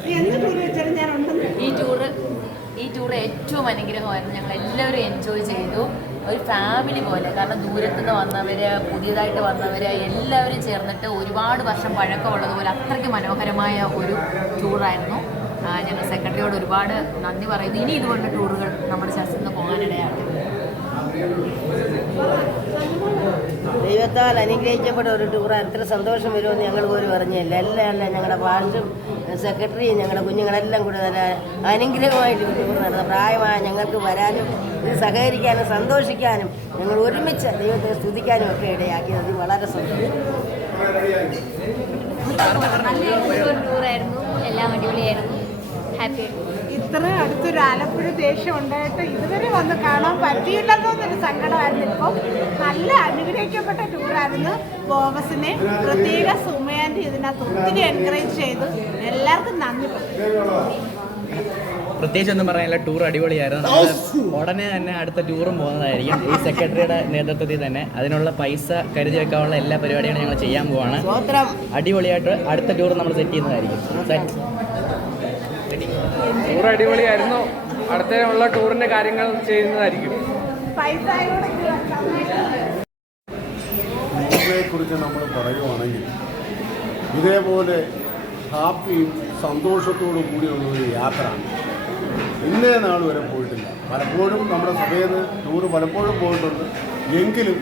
ഈ ടൂർ ഏറ്റവും അനുഗ്രഹമായിരുന്നു. ഞങ്ങൾ എല്ലാവരും എൻജോയ് ചെയ്തു. ഒരു ഫാമിലി പോലെ. കാരണം ദൂരത്തുനിന്ന് വന്നവർ, പുതിയതായിട്ട് വന്നവർ എല്ലാവരും ചേർന്നിട്ട് ഒരുപാട് വർഷം പഴക്കമുള്ളതുപോലെ അത്രയ്ക്ക് മനോഹരമായ ഒരു ടൂറായിരുന്നു. ഞങ്ങൾ സെക്രട്ടറിയോട് ഒരുപാട് നന്ദി പറയുന്നു. ഇനി ഇതുപോലുള്ള ടൂറുകൾ നമ്മുടെ ചർച്ചിൽ നിന്ന് പോകാനിടയാകട്ടെ. ദൈവത്താൽ അനുഗ്രഹിക്കപ്പെട്ട ഒരു ടൂറാണ്. എത്ര സന്തോഷം വരുമെന്ന് ഞങ്ങൾ പോലും അറിഞ്ഞില്ല. എല്ലാം ഞങ്ങളുടെ പാർട്ടും സെക്രട്ടറിയും ഞങ്ങളുടെ കുഞ്ഞുങ്ങളെല്ലാം കൂടി നല്ല അനുഗ്രഹമായിട്ട് ടൂർ നടന്ന പ്രായമായ ഞങ്ങൾക്ക് വരാനും ഇത് സഹകരിക്കാനും സന്തോഷിക്കാനും ഞങ്ങൾ ഒരുമിച്ച് ദൈവത്തെ സ്തുതിക്കാനും ഒക്കെ ഇടയാക്കിയത് വളരെ സന്തോഷം. നല്ലൊരു ടൂറായിരുന്നു. എല്ലാം അടിപൊളിയായിരുന്നു. ഹാപ്പി. ഇത്ര അടുത്തൊരു ആലപ്പുഴ ദേശം ഉണ്ടായിട്ട് ഇതുവരെ വന്ന് കാണാൻ പറ്റിയില്ലെന്നോ എന്നൊരു സങ്കടമായിരുന്നു. ഇപ്പോൾ നല്ല അനുഗ്രഹിക്കപ്പെട്ട ടൂറായിരുന്നു. ബോഗസിനെ പ്രത്യേക സുമയാൻ്റെ ഇതിനകത്ത് ഒത്തിരി എൻകറേജ് ചെയ്തു. എല്ലാവർക്കും നന്ദി. പ്രത്യേകിച്ച് ഒന്നും പറയാനില്ല. ടൂർ അടിപൊളിയായിരുന്നു. നമ്മൾ ഉടനെ തന്നെ അടുത്ത ടൂറും പോകുന്നതായിരിക്കും. ഈ സെക്രട്ടറിയുടെ നേതൃത്വത്തിൽ തന്നെ അതിനുള്ള പൈസ കരുതി വെക്കാനുള്ള എല്ലാ പരിപാടികളും ഞങ്ങൾ ചെയ്യാൻ പോവാണ്. അടിപൊളിയായിട്ട് അടുത്ത ടൂർ നമ്മൾ സെറ്റ് ചെയ്യുന്നതായിരിക്കും. ടൂർ അടിപൊളിയായിരുന്നു. അടുത്തുള്ള ടൂറിന്റെ കാര്യങ്ങൾ ചെയ്യുന്നതായിരിക്കും. കുറിച്ച് നമ്മൾ പറയുവാണെങ്കിൽ ഇതേപോലെ ഹാപ്പിയും സന്തോഷത്തോടു കൂടിയുള്ള ഒരു യാത്ര ഇന്നേ നാൾ വരെ പോയിട്ടില്ല. പലപ്പോഴും നമ്മുടെ സഭയിൽ നിന്ന് ടൂറ് പലപ്പോഴും പോയിട്ടുണ്ട്. എങ്കിലും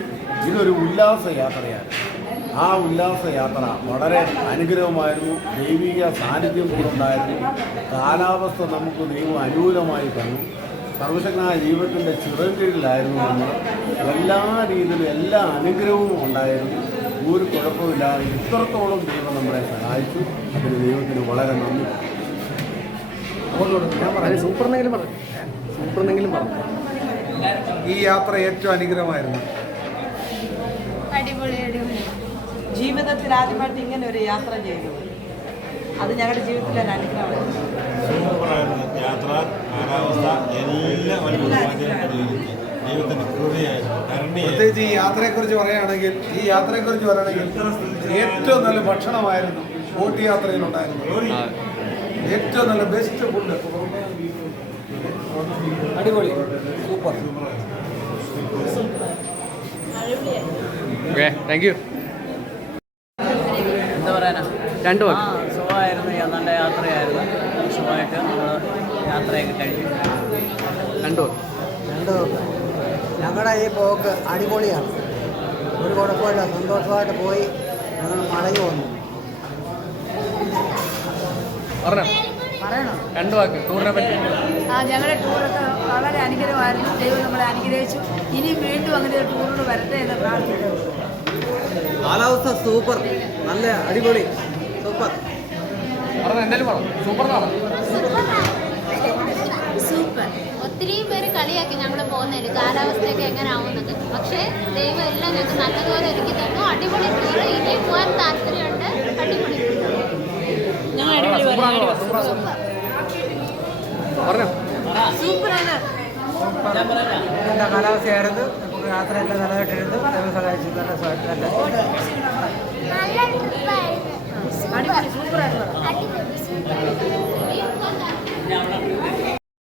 ഇതൊരു ഉല്ലാസ യാത്രയാണ്. ആ ഉല്ലാസയാത്ര വളരെ അനുഗ്രഹമായിരുന്നു. ദൈവിക സാന്നിധ്യം കൂടെ ഉണ്ടായിരുന്നു. കാലാവസ്ഥ നമുക്ക് ദൈവം അനുകൂലമായി തന്നു. സർവശക്തനായ ദൈവത്തിൻ്റെ ചിറകീഴിലായിരുന്നു നമ്മൾ. എല്ലാ രീതിയിലും എല്ലാ അനുഗ്രഹവും ഉണ്ടായിരുന്നു. ഒരു കുഴപ്പമില്ലാതെ ഇത്രത്തോളം ദൈവം നമ്മളെ സഹായിച്ചു. അതിന് ദൈവത്തിന് വളരെ നന്ദി. ഞാൻ പറഞ്ഞു സൂപ്പർന്നെങ്കിലും പറഞ്ഞു. ഈ യാത്ര ഏറ്റവും അനുഗ്രഹമായിരുന്നു. അടിപൊളി. ജീവിതത്തിൽ ആദ്യമായിട്ട് ഇങ്ങനെ ഒരു യാത്ര ചെയ്തു. അത് ഞങ്ങളുടെ ജീവിതത്തിലെ ഒരു അനുഗ്രഹമാണ്. സൂപ്പറായിരുന്നു യാത്ര. കാലാവസ്ഥ എല്ലാം ദൈവത്തിൻ്റെ കൃപയായിരുന്നു. പ്രത്യേകിച്ച് ഈ യാത്രയെക്കുറിച്ച് പറയുകയാണെങ്കിൽ ഏറ്റവും നല്ല ഭക്ഷണമായിരുന്നു ബോട്ട് യാത്രയിലുണ്ടായിരുന്നു. ഏറ്റവും നല്ല ബെസ്റ്റ് ഫുഡ്. അടിപൊളി. സൂപ്പർ. Okay, thank you. എന്താ പറയാനാ, രണ്ടു വാക്ക്. സുഖമായിരുന്നു. നല്ല യാത്രയായിരുന്നു. സുഖമായിട്ട് നമ്മൾ യാത്രയൊക്കെ കഴിഞ്ഞു. രണ്ടു ഞങ്ങളുടെ ഈ പോക്ക് അടിപൊളിയാണ്. ഒരു കുഴപ്പമില്ല. സന്തോഷമായിട്ട് പോയി ഞങ്ങൾ മടങ്ങി വന്നു. പറയണം. രണ്ടു വാക്ക് ടൂറിനെ പറ്റി. ഞങ്ങളുടെ ടൂറൊക്കെ വളരെ അനുഗ്രഹമായിരുന്നു. ദൈവം നമ്മളെ അനുഗ്രഹിച്ചു. ഇനി വീണ്ടും അങ്ങനെ ഒരു ടൂറിന് വരട്ടെ എന്ന് പ്രാർത്ഥിക്കുന്നു. കാലാവസ്ഥ സൂപ്പർ. നല്ല അടിപൊളി. സൂപ്പർ. സൂപ്പർ. ഒത്തിരി പേര് കളിയാക്കി ഞങ്ങൾ പോകുന്നതിന് കാലാവസ്ഥയൊക്കെ എങ്ങനെ ആവുന്നത്. പക്ഷേ ദൈവം എല്ലാം ഞങ്ങൾക്ക് നല്ലതുപോലെ ഒരുക്കി തന്നു. അടിപൊളി ടൂർ. ഇനി പോകാൻ താല്പര്യമുണ്ട്. അടിപൊളി. സൂപ്പറാണ്. നല്ല കാലാവസ്ഥയായിരുന്നു. യാത്രയെല്ലാം നല്ലതായിട്ടിരുന്നു. ദൈവം സഹായിച്ചു. നല്ല അടിപൊളി. സൂപ്പറായിരുന്നു.